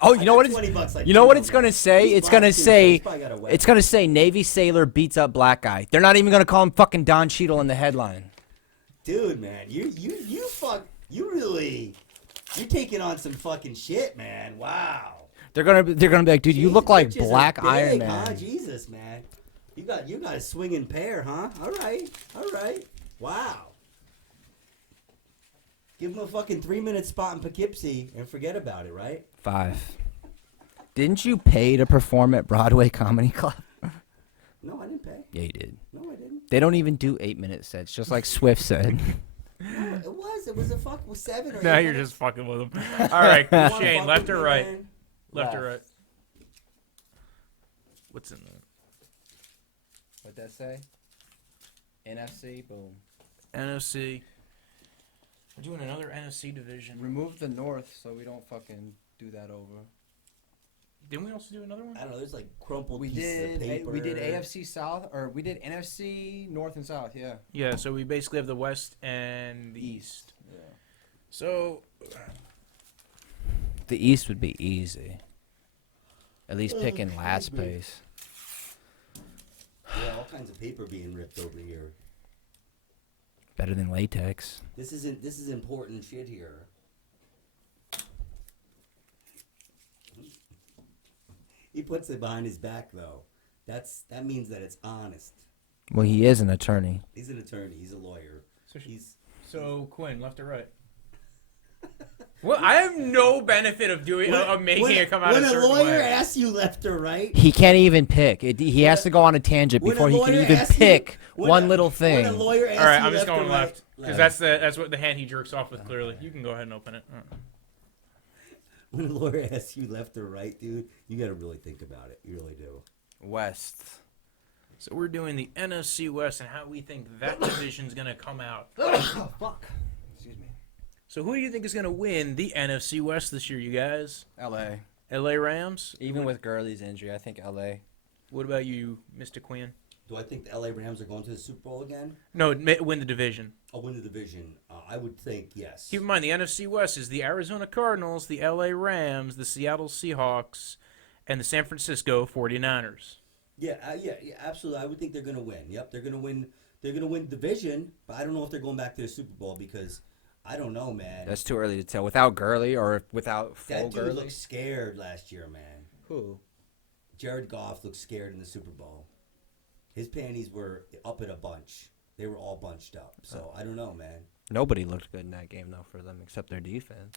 Oh, you know what it's 20 bucks, like you know what Cheadle, it's gonna man. say? He's It's gonna boxing, so say he's probably got a weapon. it's gonna say Navy sailor beats up black guy. They're not even gonna call him fucking Don Cheadle in the headline. Dude, man, you're taking on some fucking shit, man. Wow. They're gonna be like, dude, you Jeez, look like bitches are Black big, Iron Huh? Man. Jesus, man. You got a swinging pair, huh? All right. Wow. Give him a fucking 3-minute spot in Poughkeepsie and forget about it, right? 5. Didn't you pay to perform at Broadway Comedy Club? No, I didn't pay. Yeah, you did. No, I didn't. They don't even do 8-minute sets, just like Swift said. No, it was. It was a fuck with 7 or 8 Now you're minutes. just fucking with him. All right, You wanna Shane, fuck left with or me, right? man? Left or Left. right? What's in there? What'd that say? NFC, boom. NFC. We're doing another NFC division. Remove the North so we don't fucking do that over. Didn't we also do another one? I don't know. There's like crumpled We pieces of paper. did AFC South, or we did NFC North and South, yeah. Yeah, so we basically have the West and the East. Yeah. So, The East would be easy. At least picking last excuse me. place. Yeah, all kinds of paper being ripped over here. Better than latex. This is important shit here. He puts it behind his back though. That means that it's honest. Well, he is an attorney. He's an attorney. He's a lawyer. So Quinn, left or right? Well, I have no benefit of making it come out when a a certain lawyer way. asks you left or right, He can't even pick. He has to go on a tangent when a before he can lawyer even asks you- pick when one a- little thing. When a lawyer asks All right, you I'm just left or going right, left because that's what the hand he jerks off with. Clearly, you can go ahead and open it. When a lawyer asks you left or right, dude, you got to really think about it. You really do. West. So we're doing the NFC West and how we think that division's gonna come out. Oh, fuck. Excuse me. So who do you think is gonna win the NFC West this year, you guys? L.A. LA Rams? Even with Gurley's injury, I think L.A. What about you, Mr. Quinn? Do I think the LA Rams are going to the Super Bowl again? No, win the division. I'll win the division. I would think yes. Keep in mind, the NFC West is the Arizona Cardinals, the LA Rams, the Seattle Seahawks, and the San Francisco 49ers. Yeah, absolutely. I would think they're going to win. Yep, they're going to win. They're going to win division, but I don't know if they're going back to the Super Bowl because I don't know, man. That's too early to tell. Without Gurley or without full That dude Gurley? looked scared last year, man. Who? Jared Goff looked scared in the Super Bowl. His panties were up in a bunch. They were all bunched up. So I don't know, man. Nobody looked good in that game, though, for them, except their defense.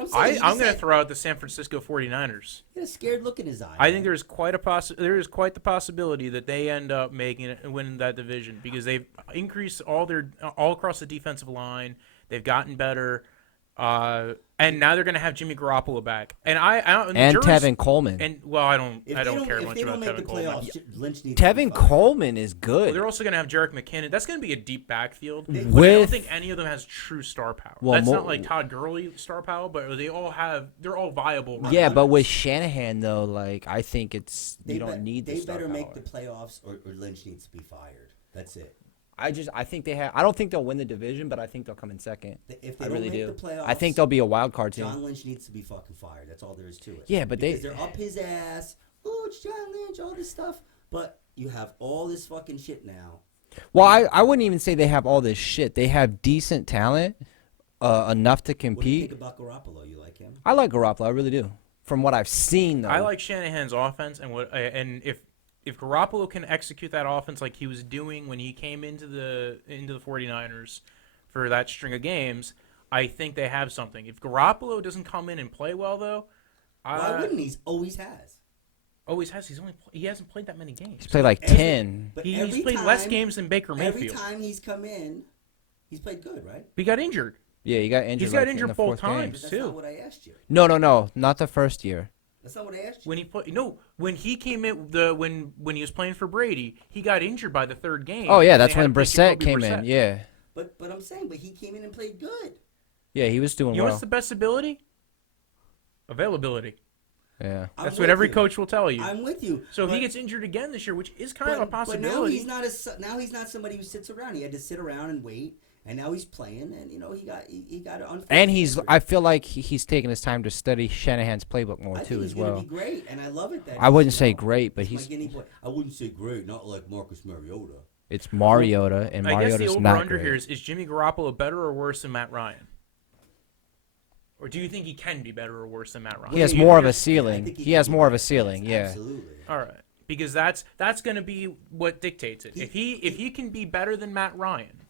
I'm saying, I'm going to throw out the San Francisco 49ers. He had a scared look in his eye. I think there is quite the possibility that they end up making it and winning that division because they've increased all across the defensive line. They've gotten better, and now they're going to have Jimmy Garoppolo back. And Tevin Coleman. And I don't care much about Tevin Coleman. Lynch needs Tevin Coleman is good. Well, they're also going to have Jerick McKinnon. That's going to be a deep backfield. But I don't With- think any of them has true star power. Well, That's not like Todd Gurley star power, but they're all viable. Yeah, but with Shanahan though, like I think you don't need the They star better power. make the playoffs, or Lynch needs to be fired. That's it. I think they have. I don't think they'll win the division, but I think they'll come in second. If they I don't really make do. the playoffs, I think they'll be a wild card team. John Lynch needs to be fucking fired. That's all there is to it. Yeah, but because they're up his ass. Oh, it's John Lynch, all this stuff. But you have all this fucking shit now. Well, I wouldn't even say they have all this shit. They have decent talent, enough to What do you compete. think about Garoppolo? You like him? I like Garoppolo. I really do. From what I've seen, though. I like Shanahan's offense, and if Garoppolo can execute that offense like he was doing when he came into the 49ers for that string of games, I think they have something. If Garoppolo doesn't come in and play well, though, Why wouldn't he? Always has. Always has. He hasn't played that many games. He's played like 10. But He's every played time, less games than Baker Every Mayfield. time he's come in, he's played good, right? But he got injured. Yeah, he got injured. He's got like, in injured the both fourth game. times. That's too. not what I asked you. No, not the first year. That's not what I asked you. When he came in when he was playing for Brady, he got injured by the third game. Oh yeah, and that's they had when to play Brissett Jacoby came Brissett. in. Yeah, But I'm saying, he came in and played good. yeah, he was doing You know well. what's the best ability? Availability. Yeah. That's I'm what with every you. coach will tell you. I'm with you. So if he But- gets injured again this year, which is kind of a But possibility. now he's not somebody who sits around. He had to sit around and wait, and now he's playing, and he got an unfair And injury. I feel like he's taking his time to study Shanahan's playbook more I too think as he's gonna well. be great, and I love it. That I wouldn't he's, say great, but he's he's my guinea boy. I wouldn't say great, not like Marcus Mariota. it's Mariota, and I guess the Mariota's not over-under great. here is Jimmy Garoppolo better or worse than Matt Ryan? Or do you think he can be better or worse than Matt Ryan? He has Yeah, more of a I ceiling. think He can has be more of a better. ceiling. Yes, Yeah. absolutely. All right, because that's going to be what dictates it. If he can be better than Matt Ryan,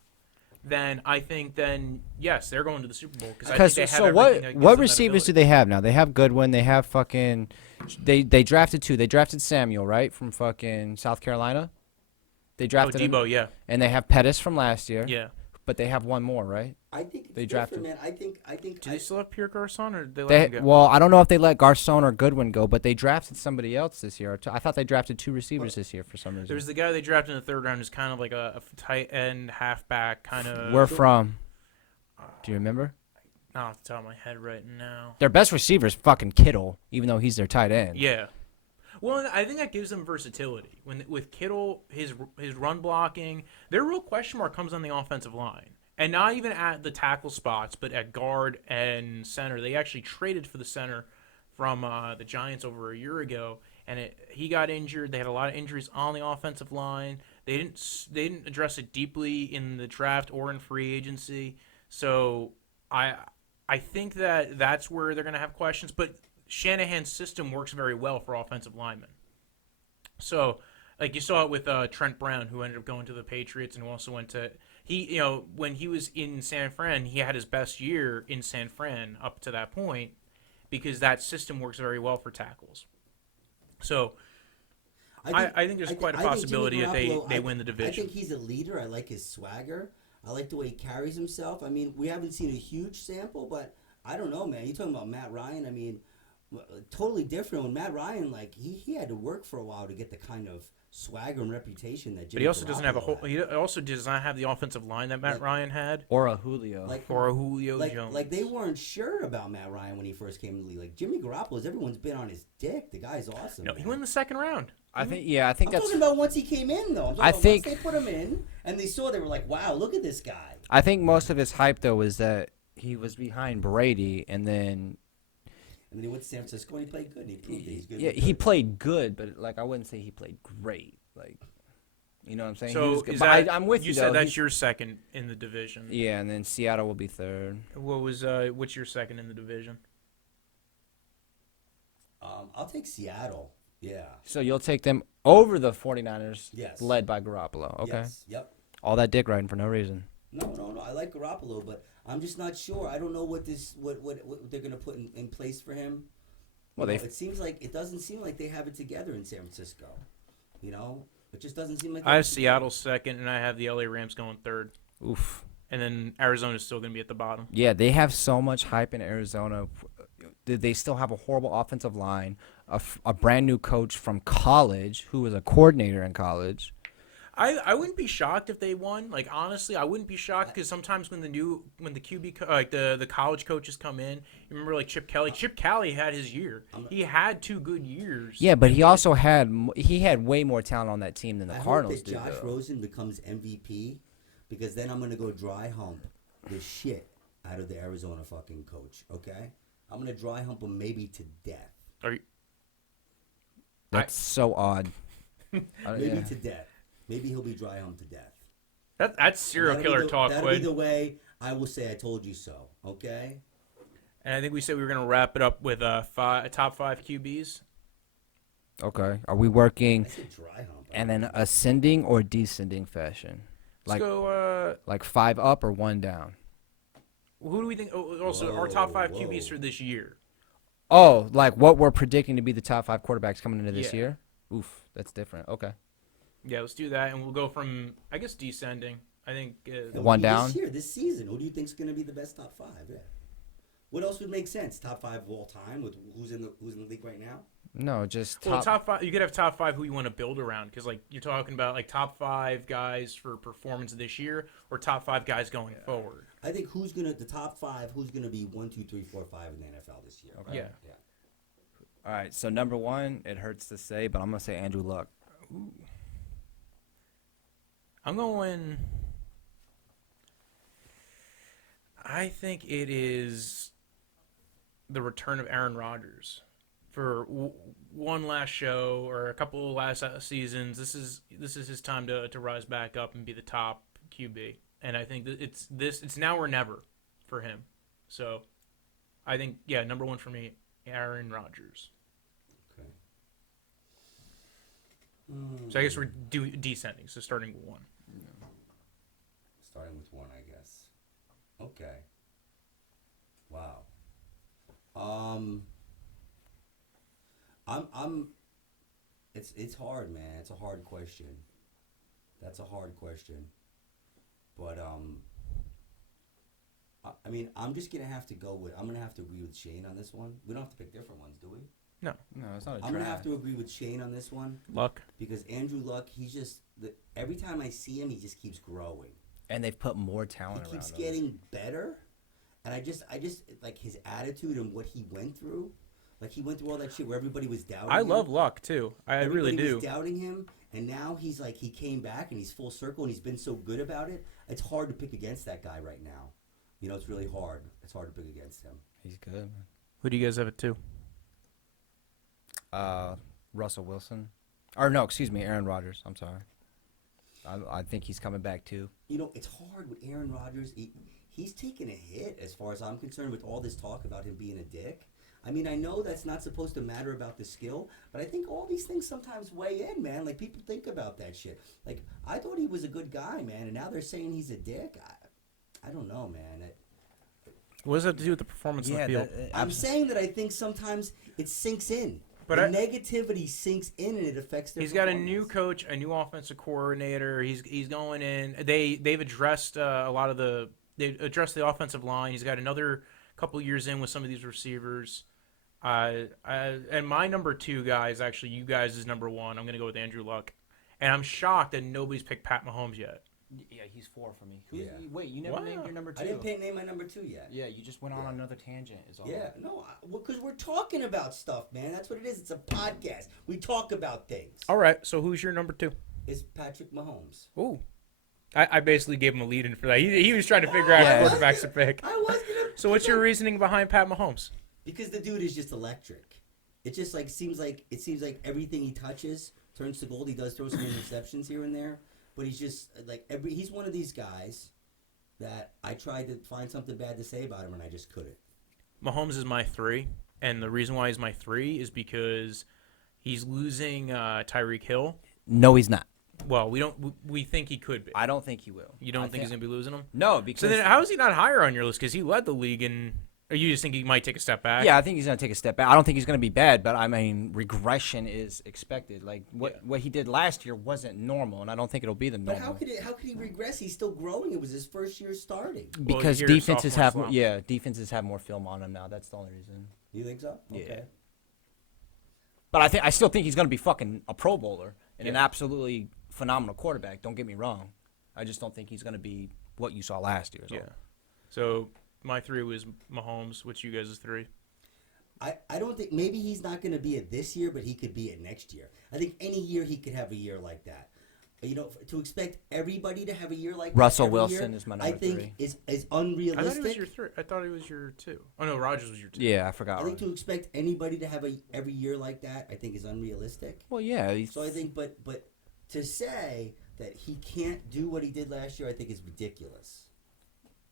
then I think yes, they're going to the Super Bowl because I think they have So everything what that gives what them that receivers do ability. they have now? They have Goodwin. They have fucking. They drafted two. They drafted Samuel, right, from fucking South Carolina. They Oh, drafted him, Debo, yeah, and they have Pettis from last year. yeah. But they have one more, right? I think it's They different, drafted- man. I think. Do they still have Pierre Garçon or they let They him go? well, I don't know if they let Garcon or Goodwin go, but they drafted somebody else this year. I thought they drafted two receivers this year for some reason. There's the guy they drafted in the third round who's kind of like a tight end, halfback, kind of. Where from? Do you remember? Not off the top of my head right now. Their best receiver is fucking Kittle, even though he's their tight end. Yeah. Well, I think that gives them versatility. With Kittle, his run blocking, their real question mark comes on the offensive line. And not even at the tackle spots, but at guard and center. They actually traded for the center from the Giants over a year ago, and he got injured. They had a lot of injuries on the offensive line. They didn't address it deeply in the draft or in free agency. So I think that's where they're going to have questions. But Shanahan's system works very well for offensive linemen. So, like you saw it with Trent Brown, who ended up going to the Patriots and who also went to when he was in San Fran, he had his best year in San Fran up to that point because that system works very well for tackles. So, I think there's quite a possibility that they win the division. I think he's a leader. I like his swagger. I like the way he carries himself. I mean, we haven't seen a huge sample, but I don't know, man. You're talking about Matt Ryan. I mean, totally different. When Matt Ryan, like, he had to work for a while to get the kind of swagger and reputation that Jimmy But he also doesn't have a Garoppolo whole. had. He also does not have the offensive line that Matt Ryan had, Or a Julio. or a Julio like, Jones. Like they weren't sure about Matt Ryan when he first came in the league. Like Jimmy Garoppolo, everyone's been on his dick. The guy's awesome. No, he man. went in the second round. I think I'm that's. talking about once he came in, though. I'm talking I about think- once they put him in and they saw, they were like, "Wow, look at this guy." I think most of his hype though was that he was behind Brady, and then And then he went to San Francisco and he played good. And he proved that he's good. yeah, he played good, but like I wouldn't say he played great. Like, you know what I'm saying? He So was good. is But that, I'm with you. You said though. that's He's- your second in the division. Yeah, and then Seattle will be third. What's your second in the division? I'll take Seattle. Yeah. So you'll take them over the 49ers, Yes. led by Garoppolo. Okay. Yes. Yep. All that dick riding for no reason. No. I like Garoppolo, but I'm just not sure. I don't know what they're gonna put in place for him. Well, it doesn't seem like they have it together in San Francisco. You know, it just doesn't seem like. I have Seattle second, and I have the LA Rams going third. Oof. And then Arizona's still going to be at the bottom. Yeah, they have so much hype in Arizona. They still have a horrible offensive line, a brand new coach from college who was a coordinator in college. I wouldn't be shocked if they won. Like, honestly, I wouldn't be shocked because sometimes when the QB like the college coaches come in, you remember like Chip Kelly. Chip Kelly had his year. He had 2 good years. Yeah, but he also had way more talent on that team than the Cardinals did. I hope that Josh Rosen becomes MVP because then I'm gonna go dry hump the shit out of the Arizona fucking coach. Okay, I'm gonna dry hump him maybe to death. Are you? That's so odd. Maybe to death. Maybe he'll be dry humped to death. That's serial killer talk, That'll be the way I will say I told you so, okay? And I think we said we were going to wrap it up with top 5 QBs. Okay. Are we working I said dry hump. in an ascending or descending fashion? Let's go. Like 5 up or 1 down? Who do we think? Also, our top 5 QBs for this year. Oh, like what we're predicting to be the top 5 quarterbacks coming into this year? Oof, that's different. Okay. Yeah, let's do that, and we'll go from, I guess, descending. I think 1 down. This season, who do you think's going to be the best top 5? Yeah. What else would make sense? Top 5 of all time with who's in the league right now? No, just top 5. You could have top 5 who you want to build around because, like, you're talking about like top 5 guys for performance this year or top 5 guys going forward. I think the top 5? Who's gonna be 1, 2, 3, 4, 5 in the NFL this year? Okay. Yeah. All right. So number 1, it hurts to say, but I'm gonna say Andrew Luck. Ooh. I'm going. I think it is the return of Aaron Rodgers for one last show or a couple of last seasons. This is his time to rise back up and be the top QB. And I think that it's now or never for him. So I think number 1 for me, Aaron Rodgers. Okay. So I guess we're descending. So starting with 1. Starting with 1, I guess. Okay. Wow. It's hard, man. It's a hard question. That's a hard question. But I mean, I'm just gonna have to I'm gonna have to agree with Shane on this one. We don't have to pick different ones, do we? No, it's not a draft. I'm gonna have to agree with Shane on this one. Luck. Because Andrew Luck, he's just every time I see him, he just keeps growing. And they've put more talent around him. He keeps getting better, and I just like his attitude and what he went through. Like he went through all that shit where everybody was doubting him. I love Luck too. I really do. Everybody was doubting him, and now he's like he came back and he's full circle and he's been so good about it. It's hard to pick against that guy right now. You know, it's really hard. It's hard to pick against him. He's good, man. Who do you guys have it to? Russell Wilson. Or no, excuse me, Aaron Rodgers. I'm sorry. I think he's coming back too. You know, it's hard with Aaron Rodgers. He's taken a hit as far as I'm concerned with all this talk about him being a dick. I mean, I know that's not supposed to matter about the skill, but I think all these things sometimes weigh in, man. Like, people think about that shit. Like, I thought he was a good guy, man, and now they're saying he's a dick. I don't know, man. What does that have to do with the performance on the field? I'm saying that I think sometimes it sinks in. But the negativity sinks in and it affects their He's got a new coach, a new offensive coordinator. He's going in. They've addressed they addressed the offensive line. He's got another couple years in with some of these receivers. And my number 2 guy is actually you guys is number 1. I'm going to go with Andrew Luck. And I'm shocked that nobody's picked Pat Mahomes yet. Yeah, he's 4 for me. Wait, you never named your number 2. I didn't name my number 2 yet. Yeah, you just went on another tangent. Is all. Yeah, no, because we're talking about stuff, man. That's what it is. It's a podcast. We talk about things. All right, so who's your number 2? It's Patrick Mahomes. Ooh. I basically gave him a lead in for that. He was trying to figure out quarterbacks to pick. I was gonna. So what's your reasoning behind Pat Mahomes? Because the dude is just electric. It just seems like everything he touches turns to gold. He does throw some interceptions here and there, but he's just like he's one of these guys that I tried to find something bad to say about him and I just couldn't. Mahomes is my 3, and the reason why he's my 3 is because he's losing Tyreek Hill. No, he's not. Well, we think he could be. I don't think he will. You don't think he's gonna be losing him? No, because So then, how is he not higher on your list? Because he led the league, or you just think he might take a step back? yeah, I think he's going to take a step back. I don't think he's going to be bad, but I mean, regression is expected. Like what he did last year wasn't normal, and I don't think it'll be the But normal. how could he regress? He's still growing. It was his first year starting. Because Well, defenses have sophomore defenses have more film on him now. That's the only reason. You think so? Yeah. Okay. But I still think he's going to be fucking a Pro Bowler and an Yeah. absolutely phenomenal quarterback. Don't get me wrong. I just don't think he's going to be what you saw last year. Yeah. So my 3 was Mahomes. What's you guys' 3? I don't think maybe he's not going to be it this year, but he could be it next year. I think any year he could have a year like that. You know, to expect everybody to have a year like Russell that every Wilson year, is my number I think 3. is I unrealistic. thought he was your 3. I thought he was your 2. Oh no, Rodgers was your 2. Yeah, I forgot. I think to expect anybody to have every year like that, I think is unrealistic. Well, yeah. So I think, but to say that he can't do what he did last year, I think is ridiculous.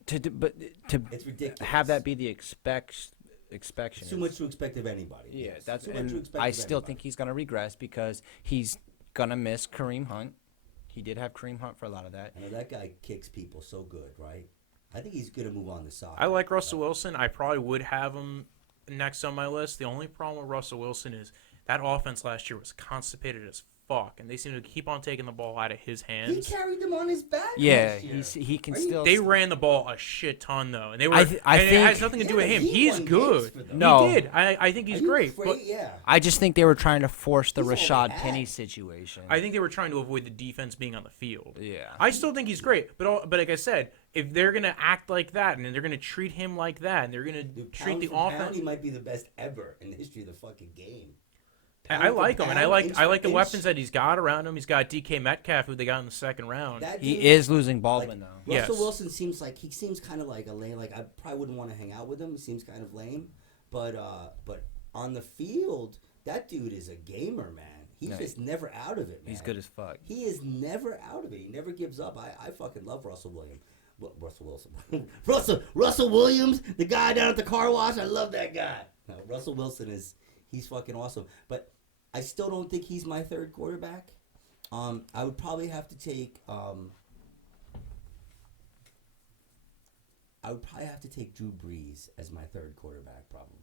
to It's ridiculous. have that be the expectation. It's too much to expect of anybody. Yeah, Yes. that's Too much to and expect I of still anybody. think he's gonna regress because he's gonna miss Kareem Hunt. He did have Kareem Hunt for a lot of that. I know that guy kicks people so good, right? I think he's gonna move on the side. I like Russell Wilson. I probably would have him next on my list. The only problem with Russell Wilson is that offense last year was constipated as fuck, and they seem to keep on taking the ball out of his He hands. carried them on his back. Yeah, last year. he can Are you- still. They ran the ball a shit ton though, and they were. I and think- it has nothing to do Yeah, with but him. he He's won games good. for them. No. He did. I think he's Are you great. afraid? But Yeah. I just think they were trying to force the He's all Rashad bad. Penny situation. I think they were trying to avoid the defense being on the field. Yeah. I still think he's great, but like I said, if they're gonna act like that and they're gonna treat him like that and they're gonna Dude, treat pound the for pound, offense, he might be the best ever in the history of the fucking game. I like him and I like the inch weapons that he's got around him. He's got DK Metcalf, who they got in the second round. That He dude- is losing like, Baldwin though. Yes. Russell Wilson seems kind of like a lame. Like I probably wouldn't want to hang out with him. He seems kind of lame, but on the field, that dude is a gamer, man. He's No, just never out of it, man. He's good as fuck. He is never out of it. He never gives up. I fucking love Russell Williams. Russell Wilson. Russell Williams, the guy down at the car wash. I love that guy. No, Russell Wilson he's fucking awesome. But I still don't think he's my third quarterback. I would probably have to take Drew Brees as my third quarterback, probably.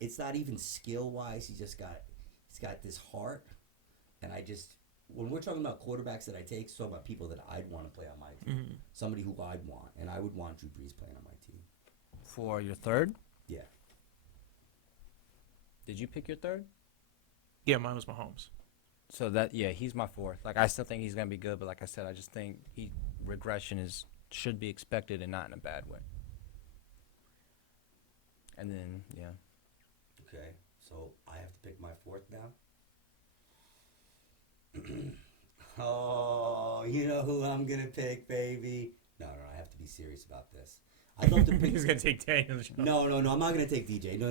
It's not even skill wise. He's got this heart, and when we're talking about quarterbacks that I take, it's talking about people that I'd want to play on my team. Mhm. Somebody who I'd want, and I would want Drew Brees playing on my team. For your third? Yeah. Did you pick your third? Yeah, mine was Mahomes. So he's my fourth. Like I still think he's gonna be good, but like I said, I just think regression should be expected and not in a bad way. And then Okay, so I have to pick my fourth now. Oh, you know who I'm gonna pick, baby? No, I have to be serious about this. I'd love to pick. He's gonna take Daniel Jones. No, I'm not gonna take DJ. No.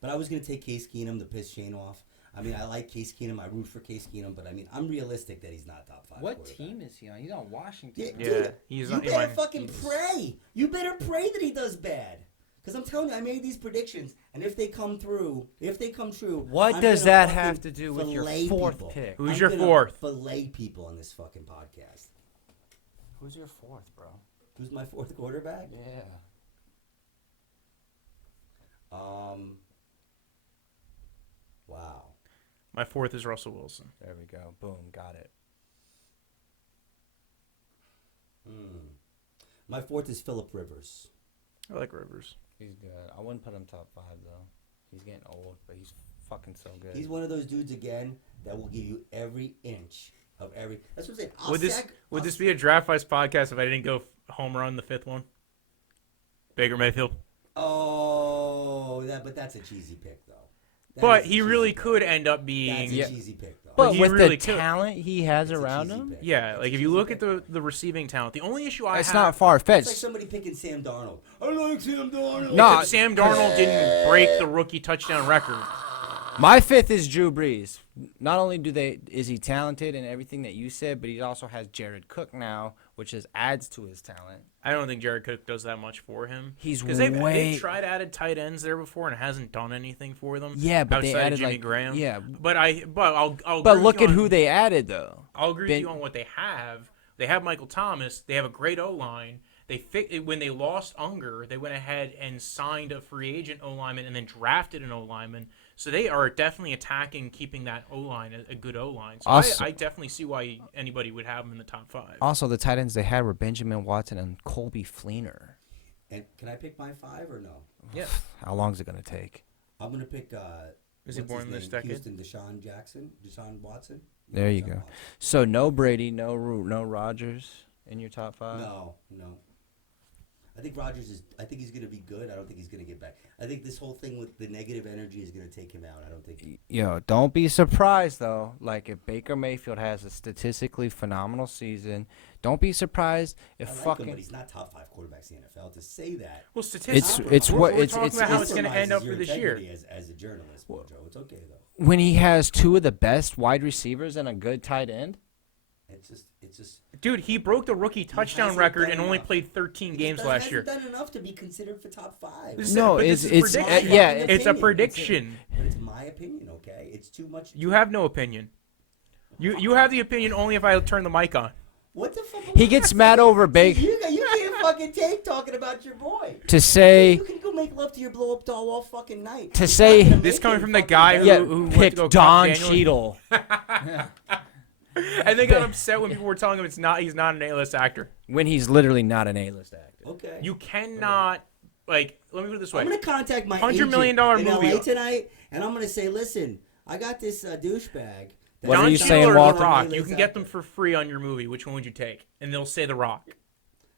But I was gonna take Case Keenum to piss Shane off. I mean, I like Case Keenum. I root for Case Keenum, but I mean, I'm realistic that he's not top 5. what quarterback. team is he on? He's on Washington. Yeah, Yeah, dude, he's you on- better he fucking was- pray. You better pray that he does bad. Because I'm telling you, I made these predictions, and if they come true, What I'm does gonna that fucking have to do with your fillet fourth people. pick? Who's I'm your gonna fourth? Fillet people on this fucking podcast. Who's your fourth, bro? Who's my fourth quarterback? Yeah. Wow. My fourth is Russell Wilson. There we go. Boom, got it. My fourth is Phillip Rivers. I like Rivers. He's good. I wouldn't put him top 5 though. He's getting old, but he's fucking so good. He's one of those dudes again that will give you every inch of every. That's what I'm saying. Would this be a Draftvice podcast if I didn't go home run the fifth one? Baker Mayfield. Oh, but that's a cheesy pick though. That But is a he cheesy really pick. could end up That's being. a Yeah. cheesy pick though. but he with really the could. talent he has It's a around cheesy him, pick. Yeah, It's like a if you cheesy look pick. at the receiving talent, the only issue I it's have. not far It's like fetched. somebody picking Sam Darnold. I like Sam Darnold. No. Except Sam Darnold didn't break the rookie touchdown record. My fifth is Drew Brees. not only is he talented in everything that you said, but he also has Jared Cook now, which adds to his talent. I don't think Jared Cook does that much for him. He's because they've tried added tight ends there before and hasn't done anything for them. Yeah, but they added Jimmy Graham. Yeah, but I'll but look at who they added though. I'll agree with you on what they have. They have Michael Thomas. They have a great O-line. When they lost Unger, they went ahead and signed a free agent O-lineman and then drafted an O-lineman. So they are definitely attacking keeping that O-line a good O-line. So also, I definitely see why anybody would have them in the top 5. Also, the tight ends they had were Benjamin Watson and Colby Fleener. And can I pick my 5 or no? Yeah. How long is it going to take? I'm going to pick is he born this decade? Houston Deshaun Watson. There you go. So no Brady, no Rodgers in your top 5? No. I think I think he's going to be good. I don't think he's going to get back. I think this whole thing with the negative energy is going to take him out. I don't think don't be surprised, though. Like, if Baker Mayfield has a statistically phenomenal season, don't be surprised if him, but he's not top 5 quarterbacks in the NFL. To say that. Well, statistically, we're talking about how it's going to end up for this year. As a journalist, Wojo, it's okay, though. When he has 2 of the best wide receivers and a good tight end? It's just. Dude, he broke the rookie touchdown record and only played 13 games last year. He hasn't done enough to be considered for top 5. No, it's a prediction. But it's my opinion, okay? It's too much. You have no opinion. You have the opinion only if I turn the mic on. What the fuck? He gets mad over Baker. You can't fucking take talking about your boy. To say. You can go make love to your blow up doll all fucking night. To say. This coming from the guy who picked Don Cheadle. And they got upset when people were telling him he's not an A-list actor. When he's literally not an A-list actor. Okay. You cannot, let me put it this way. I'm going to contact my $100 million movie in LA tonight, and I'm going to say, listen, I got this douchebag. What are you Don saying, Cheadle or Walter? The Rock. You can get them for free on your movie. Which one would you take? And they'll say The Rock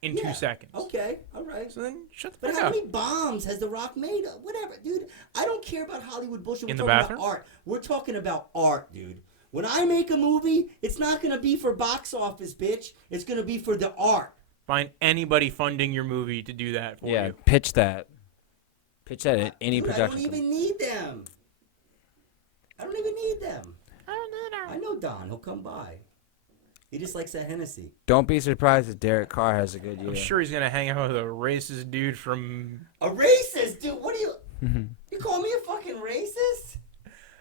in 2 seconds. Okay, all right. So then shut the fuck up. But how many bombs has The Rock made? Whatever, dude. I don't care about Hollywood bullshit. In the bathroom? About art. We're talking about art, dude. When I make a movie, it's not going to be for box office, bitch. It's going to be for the art. Find anybody funding your movie to do that for you. Yeah, pitch that. Pitch that at any production. I don't even need them. I don't I know Don. He'll come by. He just likes that Hennessy. Don't be surprised if Derek Carr has a good year. I'm sure he's going to hang out with a racist dude from... A racist? Dude, what are you... You call me a fucking racist?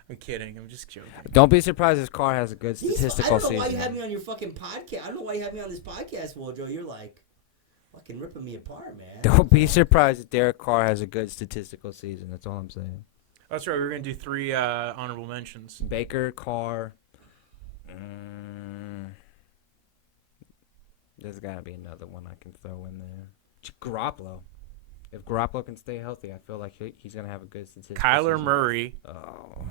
I'm kidding. I'm just joking. Don't be surprised if Carr has a good statistical season. I don't know why you had me on your fucking podcast. I don't know why you had me on this podcast, Wojo. You're like fucking ripping me apart, man. Don't be surprised if Derek Carr has a good statistical season. That's all I'm saying. That's right. We're going to do 3 honorable mentions. Baker, Carr. There's got to be another one I can throw in there. Garoppolo. If Garoppolo can stay healthy, I feel like he's going to have a good statistical Kyler season. Murray. Oh.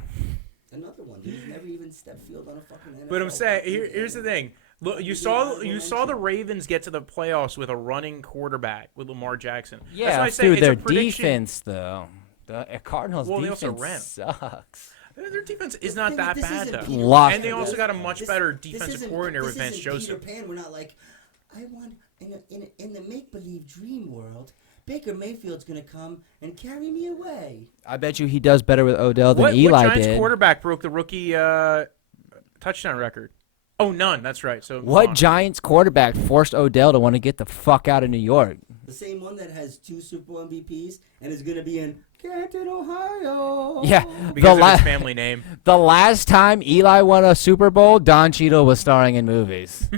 Another one. He's never even stepped field on a fucking NFL. But I'm saying, here's the thing. Look, you saw the Ravens get to the playoffs with a running quarterback with Lamar Jackson. Yeah, that's why I say their it's a prediction. Defense, though. The Cardinals' defense sucks. Their defense is not that bad, though. And they also got a much better defensive coordinator with Vance Joseph. Peter Pan. We're not like, I want in the make-believe dream world, Baker Mayfield's going to come and carry me away. I bet you he does better with Odell than Eli what Giants did. Quarterback broke the rookie touchdown record? Oh, none. That's right. So what Giants quarterback forced Odell to want to get the fuck out of New York? The same one that has 2 Super Bowl MVPs and is going to be in Canton, Ohio. Yeah, because of his family name. The last time Eli won a Super Bowl, Don Cheadle was starring in movies.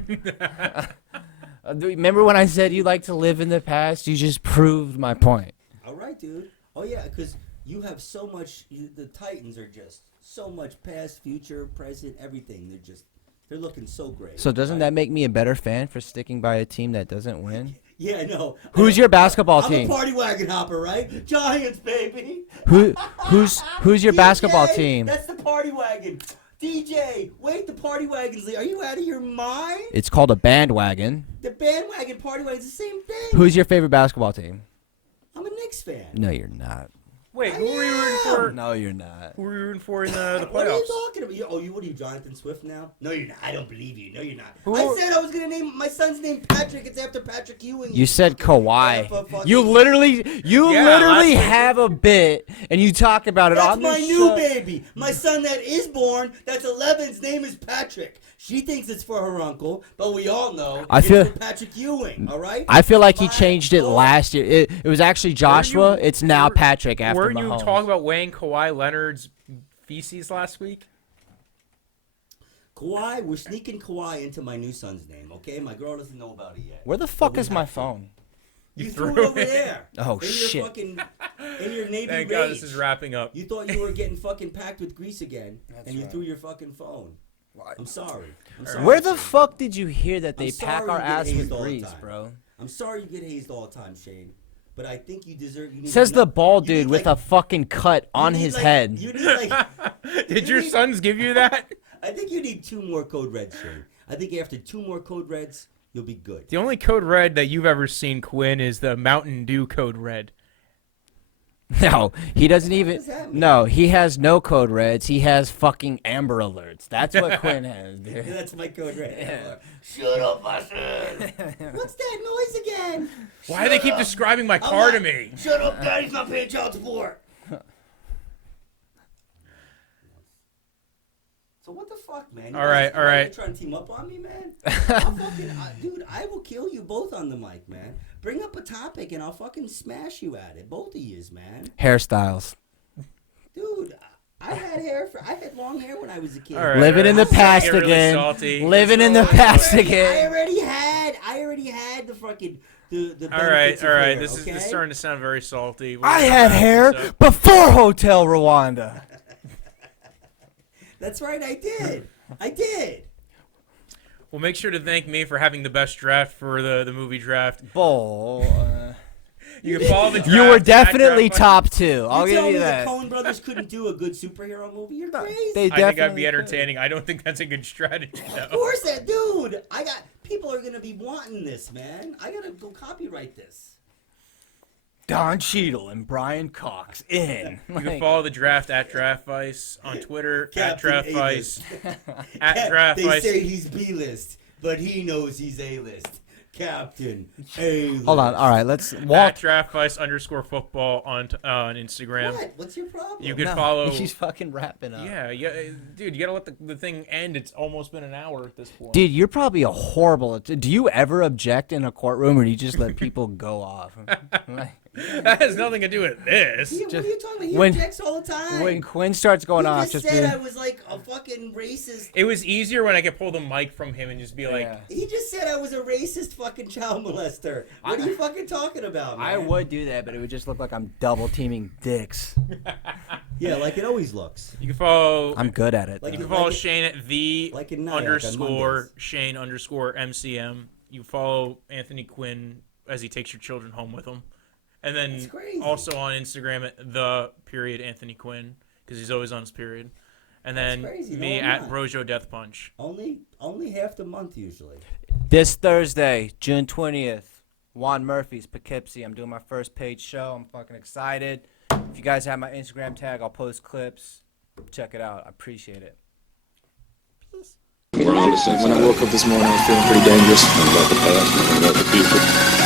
Remember when I said you like to live in the past? You just proved my point. All right, dude. Oh, yeah, because you have so much. The Titans are just so much past, future, present, everything. They're looking so great. So doesn't that make me a better fan for sticking by a team that doesn't win? Yeah, I know. Who's your basketball team? I'm a party wagon hopper, right? Giants, baby. Who's your basketball team? That's the party wagon. DJ, wait, the party wagon's there. Are you out of your mind? It's called a bandwagon. The bandwagon party wagon's the same thing. Who's your favorite basketball team? I'm a Knicks fan. No, you're not. Wait, who were you rooting for? No, you're not. Who were you rooting for in the What are you playoffs? talking about? What are you, Jonathan Swift now? No, you're not. I don't believe you. No, you're not. Who- I said I was going to name my son's name Patrick. It's after Patrick Ewing. You said Kawhi. fucking- You literally last week- have a bit, and you talk about it That's on this my new show. baby. My son that is born, that's 11's name is Patrick. She thinks it's for her uncle, but we all know it's for Patrick Ewing, all right? I feel like he My changed it God. last year. It was actually Joshua. It's now Patrick after Weren't you Mahomes. talking about weighing Kawhi Leonard's feces last week? Kawhi, we're sneaking Kawhi into my new son's name, okay? My girl doesn't know about it yet. Where the fuck But we is my have to. phone? You threw threw it it. over there. Oh, in shit. Your fucking, in your Navy Thank rage. God this is wrapping up. You thought you were getting fucking packed with grease again, That's and you right. threw your fucking phone. I'm sorry. I'm sorry. Where the Shane. fuck did you hear that they I'm pack sorry our you get ass with hazed all the grease, time. bro? I'm sorry you get hazed all the time, Shane. But I think you deserve. You need Says the bald you need, dude with like, a fucking cut on you need, his like- head. You need like. Did you your need- sons give you that? I think you need 2 more code reds, Shane. I think after 2 more code reds, you'll be good. The only code red that you've ever seen, Quinn, is the Mountain Dew code red. No, he doesn't even. does that mean? No, he has no code reds. He has fucking Amber Alerts. That's what Quinn has, dude. That's my code red. Shut up, my son. What's that noise again? Why do they keep describing my car to me? Shut up, Daddy's not paying child support. So what the fuck, man? All right. You trying to team up on me, man? Dude, I will kill you both on the mic, man. Bring up a topic and I'll fucking smash you at it, both of yous, man. Hairstyles. Dude, I had long hair when I was a kid. All right, Living in the all right. past Get really again. salty. Living in the Let's past go. again. I already had the fucking the All right, benefits of all right. hair, This okay? is starting to sound very salty. We're I gonna had wrap hair this up. before Hotel Rwanda. That's right, I did. Well, make sure to thank me for having the best draft for the movie draft. Bull. You can follow the draft. You were at definitely Draftvice. top 2. I'll You give tell me you the that. Coen brothers couldn't do a good superhero movie? You're crazy. They I think I'd definitely be could. entertaining. I don't think that's a good strategy, Of though. course that, dude. People are gonna be wanting this, man. I gotta go copyright this. Don Cheadle and Brian Cox in. You can follow the draft at Draftvice on Twitter at Captain Draftvice at They Draftvice. say he's B-list, but he knows he's A-list. Captain A-list. Hold on. All right, let's At walk. Draftvice_football on Instagram. What? What's your problem? You can No, follow. He's fucking wrapping up. Yeah, dude, you gotta let the thing end. It's almost been an hour at this point. Dude, you're probably a horrible. Do you ever object in a courtroom, or do you just let people go off? Like, That has nothing to do with this. Yeah, what are you talking about? He when- objects all the time. when Quinn starts going he off, just just said be, I was like a fucking racist. It was easier when I could pull the mic from him and just be like, Yeah. He just said I was a racist fucking child molester. What are you fucking talking about, man? I would do that, but it would just look like I'm double teaming dicks. Yeah, like it always looks. you can follow. I'm good at it. Like You though. can follow like it- Shane at the like at night, like on underscore Mondays. Shane underscore MCM. You follow Anthony Quinn as he takes your children home with him. And then That's crazy. also on Instagram at @the_Anthony Quinn because he's always on his period. And That's then crazy. No, me I'm at not. Wojo Death Punch. Only half the month usually. This Thursday, June 20th, Juan Murphy's Poughkeepsie. I'm doing my first paid show. I'm fucking excited. If you guys have my Instagram tag, I'll post clips. Check it out. I appreciate it. We're on the same. When I woke up this morning, I was feeling pretty dangerous. About the past and about the future.